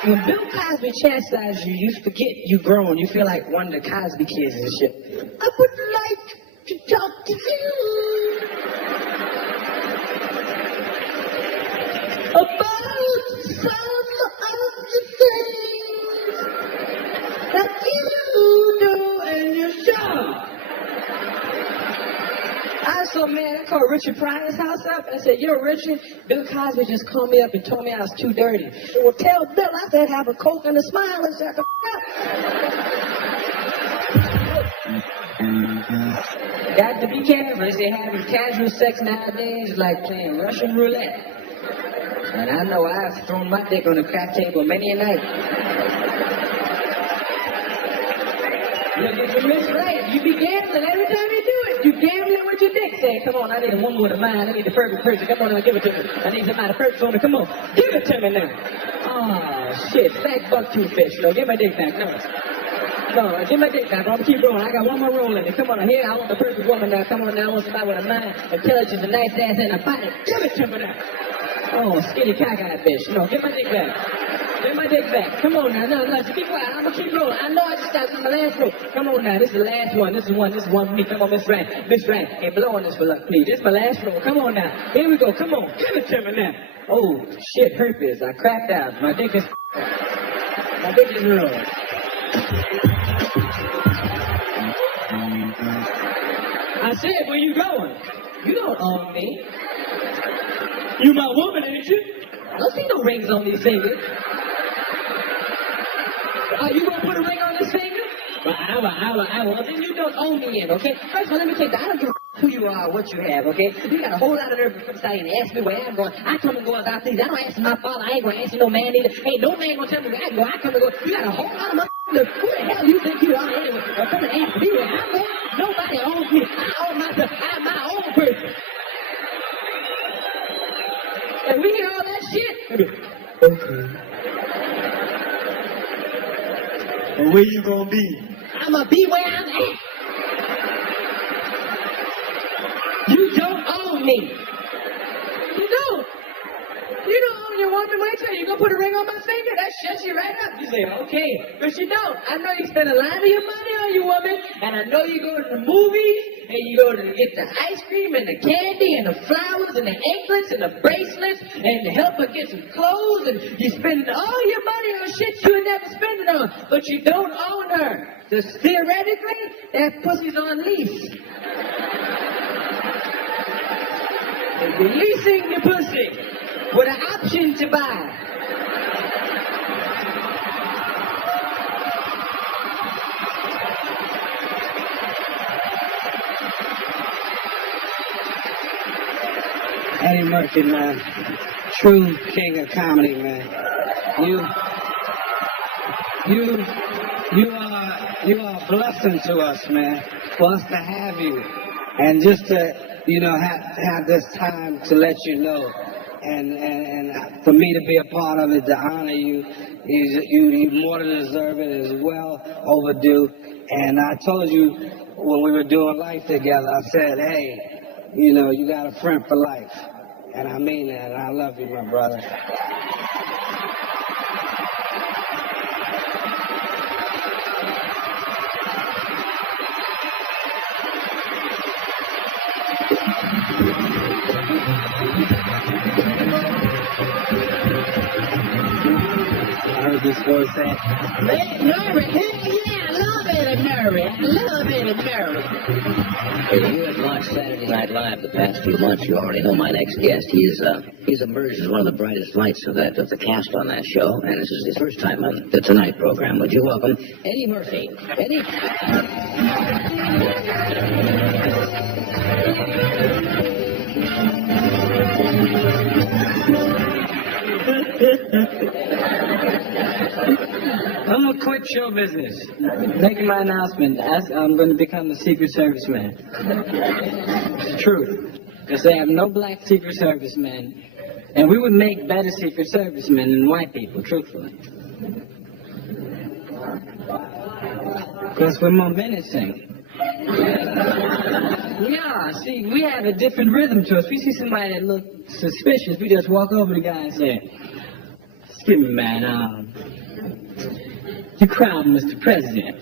When Bill Cosby chastises you, you forget you grown. You feel like one of the Cosby kids and shit. I would like to talk to you about some of the things that you do in your show. I was so mad, I called Richard Pryor's house up and I said, yo, Richard, Bill Cosby just called me up and told me I was too dirty. Well, tell Bill I said have a Coke and a smile and shut the up. Got to be careful. They say having casual sex nowadays is like playing Russian roulette. And I know I've thrown my dick on the crack table many a night. You're misread. You be gambling every time you do it. You gambling with your dick. Say, come on, I need a woman with a mind. I need a perfect person. Come on, give it to me. I need somebody perfect on me. Come on, give it to me now. Oh, shit. Fat buck two fish. No, give my dick back. No, give my dick back. I'm gonna keep rolling. I got one more roll in it. Come on, here. I want the perfect woman now. Come on now. I want somebody with a mind, intelligence, a nice ass, and a body. Give it to me now. Oh, skinny cockeyed bitch. No, give my dick back. Give my dick back. Come on now. No, so be quiet. I'm gonna keep rolling. I know I just got my last roll. Come on now. This is the last one. This is one for me. Come on, Miss Frank. Miss Frank. Hey, blow on this for luck, please. This is my last roll. Come on now. Here we go. Come on. Give it to me now. Oh, shit. Herpes. I cracked out. My dick is ruined. I said, where you going? You don't own me. You my woman, ain't you? I don't see no rings on these fingers. Are you gonna put a ring on this finger? Well, I will. Then you don't own me in, okay? First of all, let me take that. I don't give a who you are, what you have, okay? You got a whole lot of nerve to come outside and ask me where I'm going. I come and go about things. I don't ask my father. I ain't gonna ask you no man either. Ain't no man gonna tell me where I go. I come and go. You got a whole lot of Look, who the hell you think you are anyway? Come and ask me where I'm at? Nobody owns me. I own myself. I'm my own person. And we hear all that shit. Okay. And where you gonna be? I'ma be where I'm at. You don't own me. You don't. You don't own your woman. Wait till you go put a ring on my finger. That shuts you right up. You say, okay, but you don't. I know you spend a lot of your money on your woman, and I know you go to the movies, and you go to get the ice cream and the candy and the flowers and the anklets and the bracelets and to help her get some clothes, and you spend all your money on shit you would never spend it on, but you don't own her. Just theoretically, that pussy's on lease. And you're leasing the pussy with an option to buy. Eddie Murphy, man. True king of comedy, man. You are a blessing to us, man. For us to have you. And just to, have this time to let you know. And for me to be a part of it, to honor you, you more than deserve it. It's well overdue. And I told you when we were doing life together, I said, hey, you got a friend for life. And I mean that, and I love you, my brother. I heard this voice say, Eddie Murphy, hell yeah, I love Eddie Murphy. I love Eddie Murphy. If you have watched Saturday Night Live the past few months, you already know my next guest. He's emerged as one of the brightest lights of the cast on that show, and this is his first time on the Tonight program. Would you welcome Eddie Murphy? Eddie. I'm gonna quit show business. Making my announcement. I'm gonna become a Secret Service man. It's the truth. Because they have no black Secret Service men. And we would make better Secret Service men than white people, truthfully. Because we're more menacing. Yeah, see, we have a different rhythm to us. We see somebody that looks suspicious, we just walk over to the guy and say, excuse me, man, you crowd, Mr. President.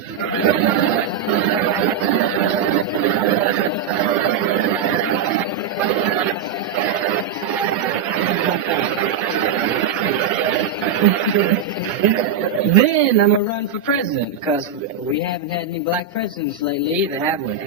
Then I'm going to run for president, because we haven't had any black presidents lately either, have we?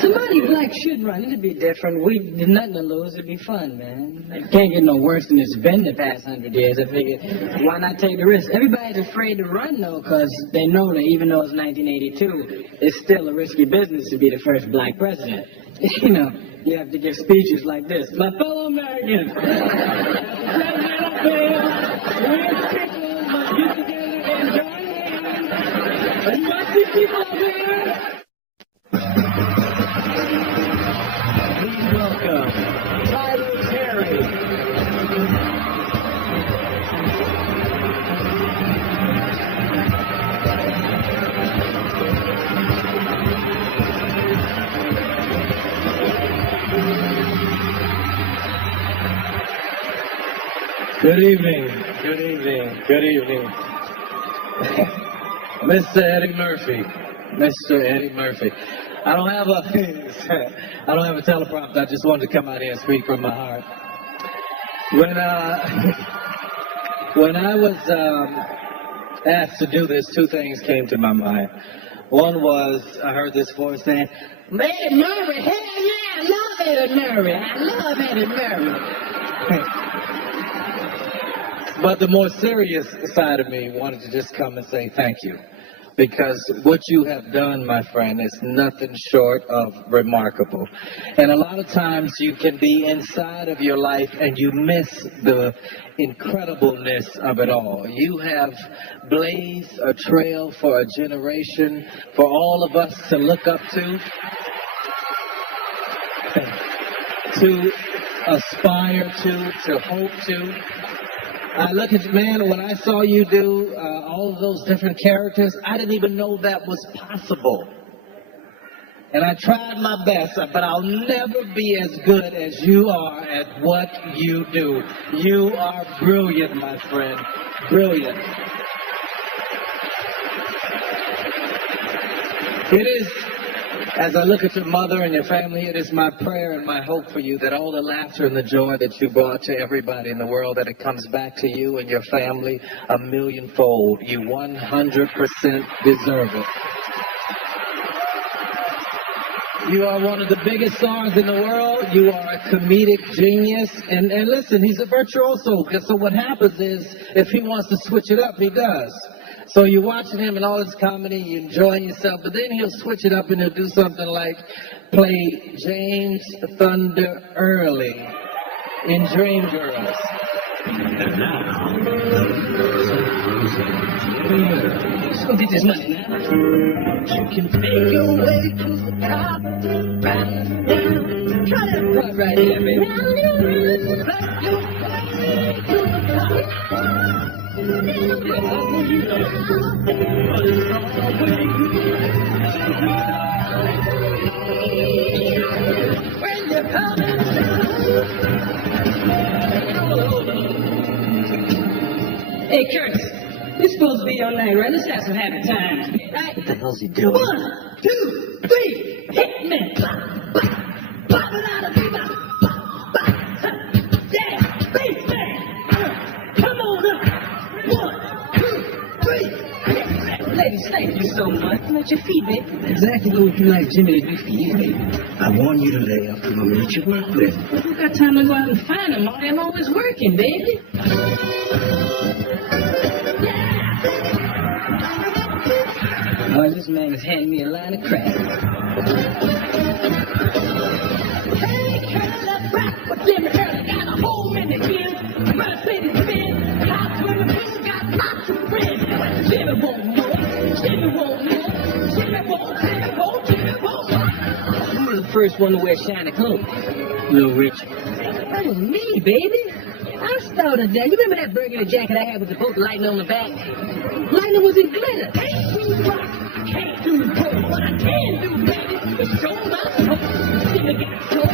Somebody black should run. It'd be different. There's nothing to lose. It'd be fun, man. It can't get no worse than it's been the past 100 years. I figured, why not take the risk? Everybody's afraid to run, though, because they know that even though it's 1982, it's still a risky business to be the first black president. You have to give speeches like this. My fellow Americans, President up there, we're pickles, must get together and join hands. And must be people up here. Please welcome Tyler Terry. Good evening, good evening, good evening. Mr. Eddie Murphy, Mr. Eddie Murphy. I don't have a teleprompter. I just wanted to come out here and speak from my heart. When I was asked to do this, two things came to my mind. One was, I heard this voice saying, Eddie Murphy, hell yeah, I love Eddie Murphy. I love Eddie Murphy. But the more serious side of me wanted to just come and say thank you. because what you have done, my friend, is nothing short of remarkable. And a lot of times you can be inside of your life and you miss the incredibleness of it all. You have blazed a trail for a generation, for all of us to look up to aspire to hope to. I look at you, man, when I saw you do all of those different characters, I didn't even know that was possible. And I tried my best, but I'll never be as good as you are at what you do. You are brilliant, my friend. Brilliant. It is, as I look at your mother and your family, it is my prayer and my hope for you that all the laughter and the joy that you brought to everybody in the world, that it comes back to you and your family a millionfold. You 100% deserve it. You are one of the biggest stars in the world. You are a comedic genius. And listen, he's a virtuoso. So what happens is, if he wants to switch it up, he does. So you're watching him and all his comedy, you're enjoying yourself, but then he'll switch it up and he'll do something like play James Thunder Early in Dreamgirls. And now, Let's go get this money now. You can make your way to the top, right down. Try that part right here, baby. Make your way to the top. When you're coming Hey, Curtis, this is supposed to be your night, right? Let's have some happy times, right? what the hell's he doing? 1, 2, 3, hit me! Pop it out of me! Yeah, bass man! Come on up! 1, 2, 3, ladies, thank you so much. Let your feet, baby. Exactly what would you like Jimmy to do for you, baby? I warn you to lay off the woman that you work with. We got time to go out and find them. I'm always working, baby. Boy, this man has handed me a line of crap. Hey, Curly, rock with Jimmy Curly. Got a hole in the hill. Run, city, spin. Hot swimming pool. Got lots of friends. Jimmy won't know. Jimmy won't know. Jimmy won't. Jimmy won't. Jimmy won't. You were the first one to wear shiny clothes, Little Richard. That was me, baby. I started that. You remember that burgundy jacket I had with the boat lightning on the back? Lightning was in glitter. Can't do rock, can't do roll. What I can do, baby, is show my soul. Jimmy got soul,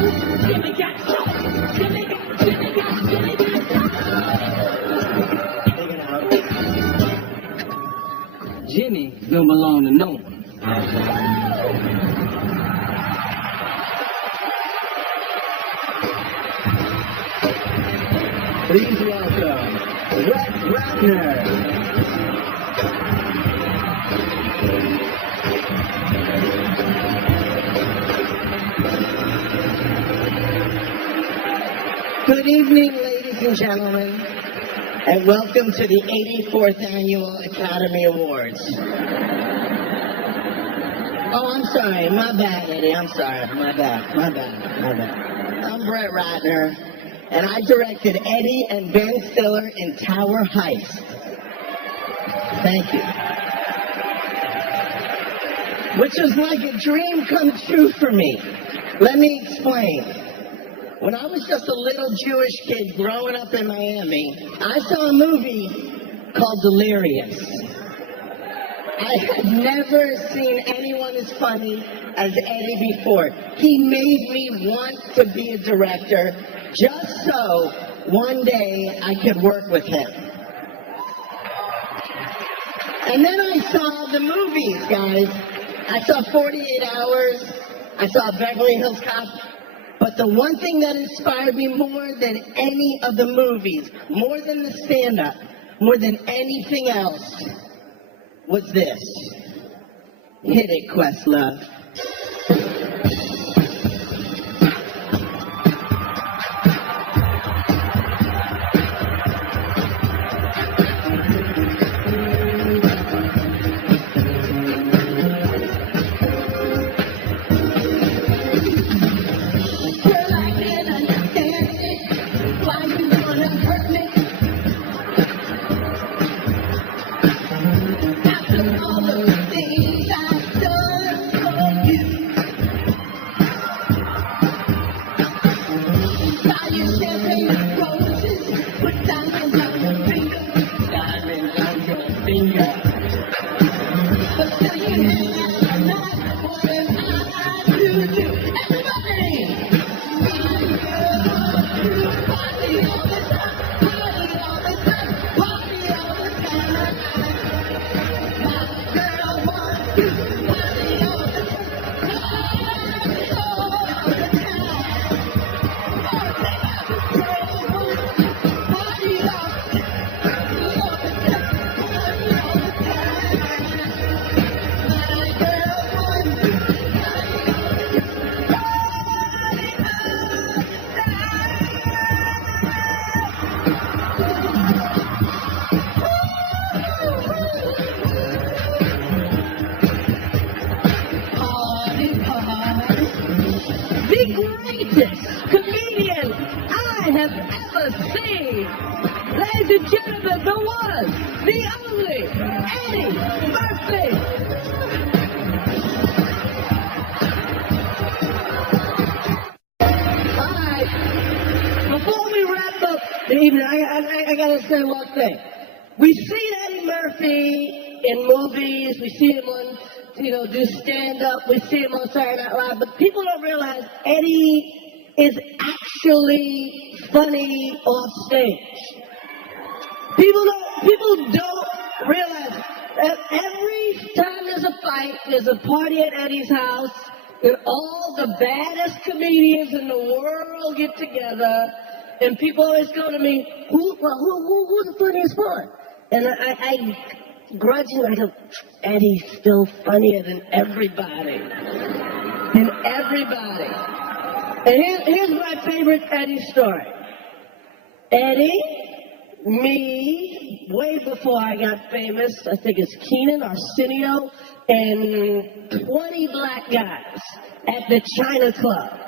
Jimmy got soul, Jimmy got. Jimmy don't belong to no one. Please welcome Rex Ratner. Good evening, ladies and gentlemen, and welcome to the 84th Annual Academy Awards. Oh, I'm sorry. My bad, Eddie. I'm sorry. My bad. I'm Brett Ratner, and I directed Eddie and Ben Stiller in Tower Heist. Thank you. Which was like a dream come true for me. Let me explain. When I was just a little Jewish kid growing up in Miami, I saw a movie called Delirious. I had never seen anyone as funny as Eddie before. He made me want to be a director just so one day I could work with him. And then I saw the movies, guys. I saw 48 Hours. I saw Beverly Hills Cop. But the one thing that inspired me more than any of the movies, more than the stand-up, more than anything else, was this. Hit it, Questlove. have ever seen. Ladies and gentlemen, the one, the only, Eddie Murphy. All right. Before we wrap up the evening, I gotta say one thing. We see Eddie Murphy in movies. We see him on, do stand-up. We see him on Saturday Night Live. But people don't realize Eddie is actually funny off stage. People don't realize that every time there's a fight, there's a party at Eddie's house, and all the baddest comedians in the world get together, and people always go to me, who's the funniest one? And I grudgingly go, Eddie's still funnier than everybody. And here's my favorite Eddie story. Eddie, me, way before I got famous, I think it's Keenan, Arsenio, and 20 black guys at the China Club.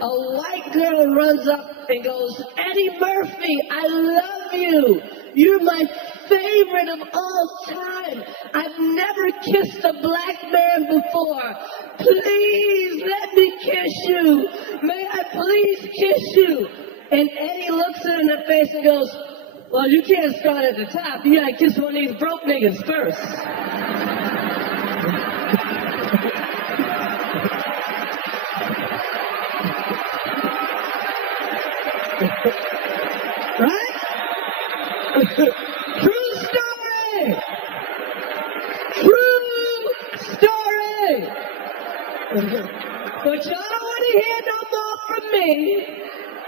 A white girl runs up and goes, Eddie Murphy, I love you. You're my favorite of all time. I've never kissed a black man before. Please let me kiss you. May I please kiss you? And Eddie looks her in the face and goes, well, you can't start at the top. You gotta kiss one of these broke niggas first. Right? True story! True story! But y'all don't want to hear no more from me.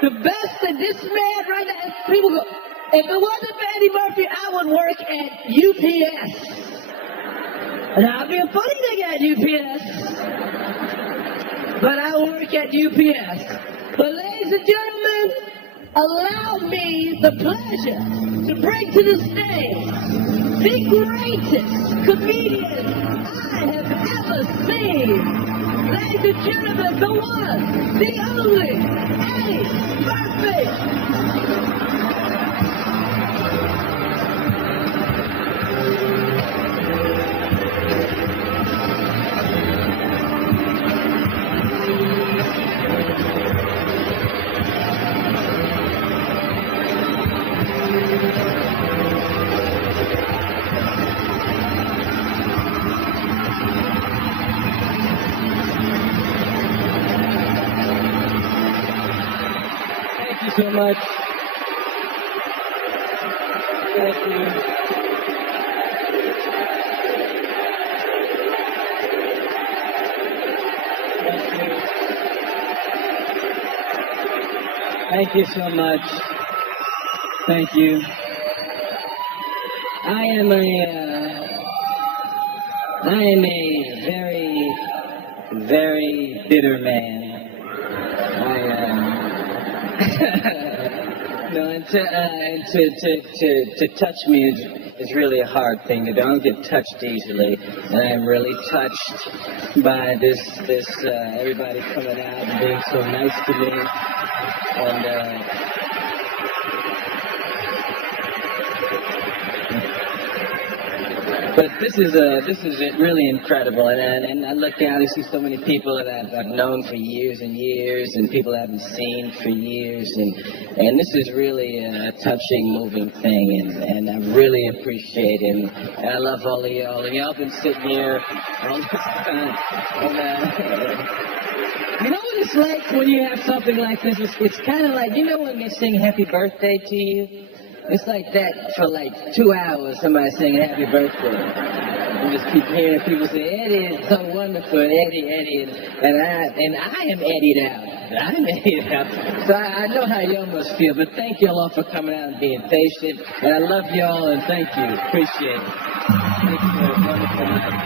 The best that this man right now, people go, if it wasn't for Eddie Murphy, I would work at UPS. And I'll be a funny nigga at UPS. But I work at UPS. But ladies and gentlemen, allow me the pleasure to bring to the stage the greatest comedian I have ever seen. Ladies and gentlemen, the one, the only, Eddie Murphy. Thank you so much. Thank you. Thank you so much. Thank you. I am a very, very bitter man. No, and to touch me is really a hard thing to do. I don't get touched easily, and I'm really touched by this everybody coming out and being so nice to me, and but this is really incredible, and I look out and see so many people that I've known for years and years, and people I haven't seen for years, and this is really a touching, moving thing, and I really appreciate it, and I love all of y'all, and y'all been sitting here all this time, and you know what it's like when you have something like this? It's kind of like, you know when they sing Happy Birthday to you? It's like that for like 2 hours, somebody singing Happy Birthday. You just keep hearing people say, Eddie, it's so wonderful, Eddie, and I am Eddied out. I'm Eddied out. So I know how y'all must feel, but thank y'all all for coming out and being patient, and I love y'all, and thank you. Appreciate it. Thank you for a wonderful night.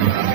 Thank you.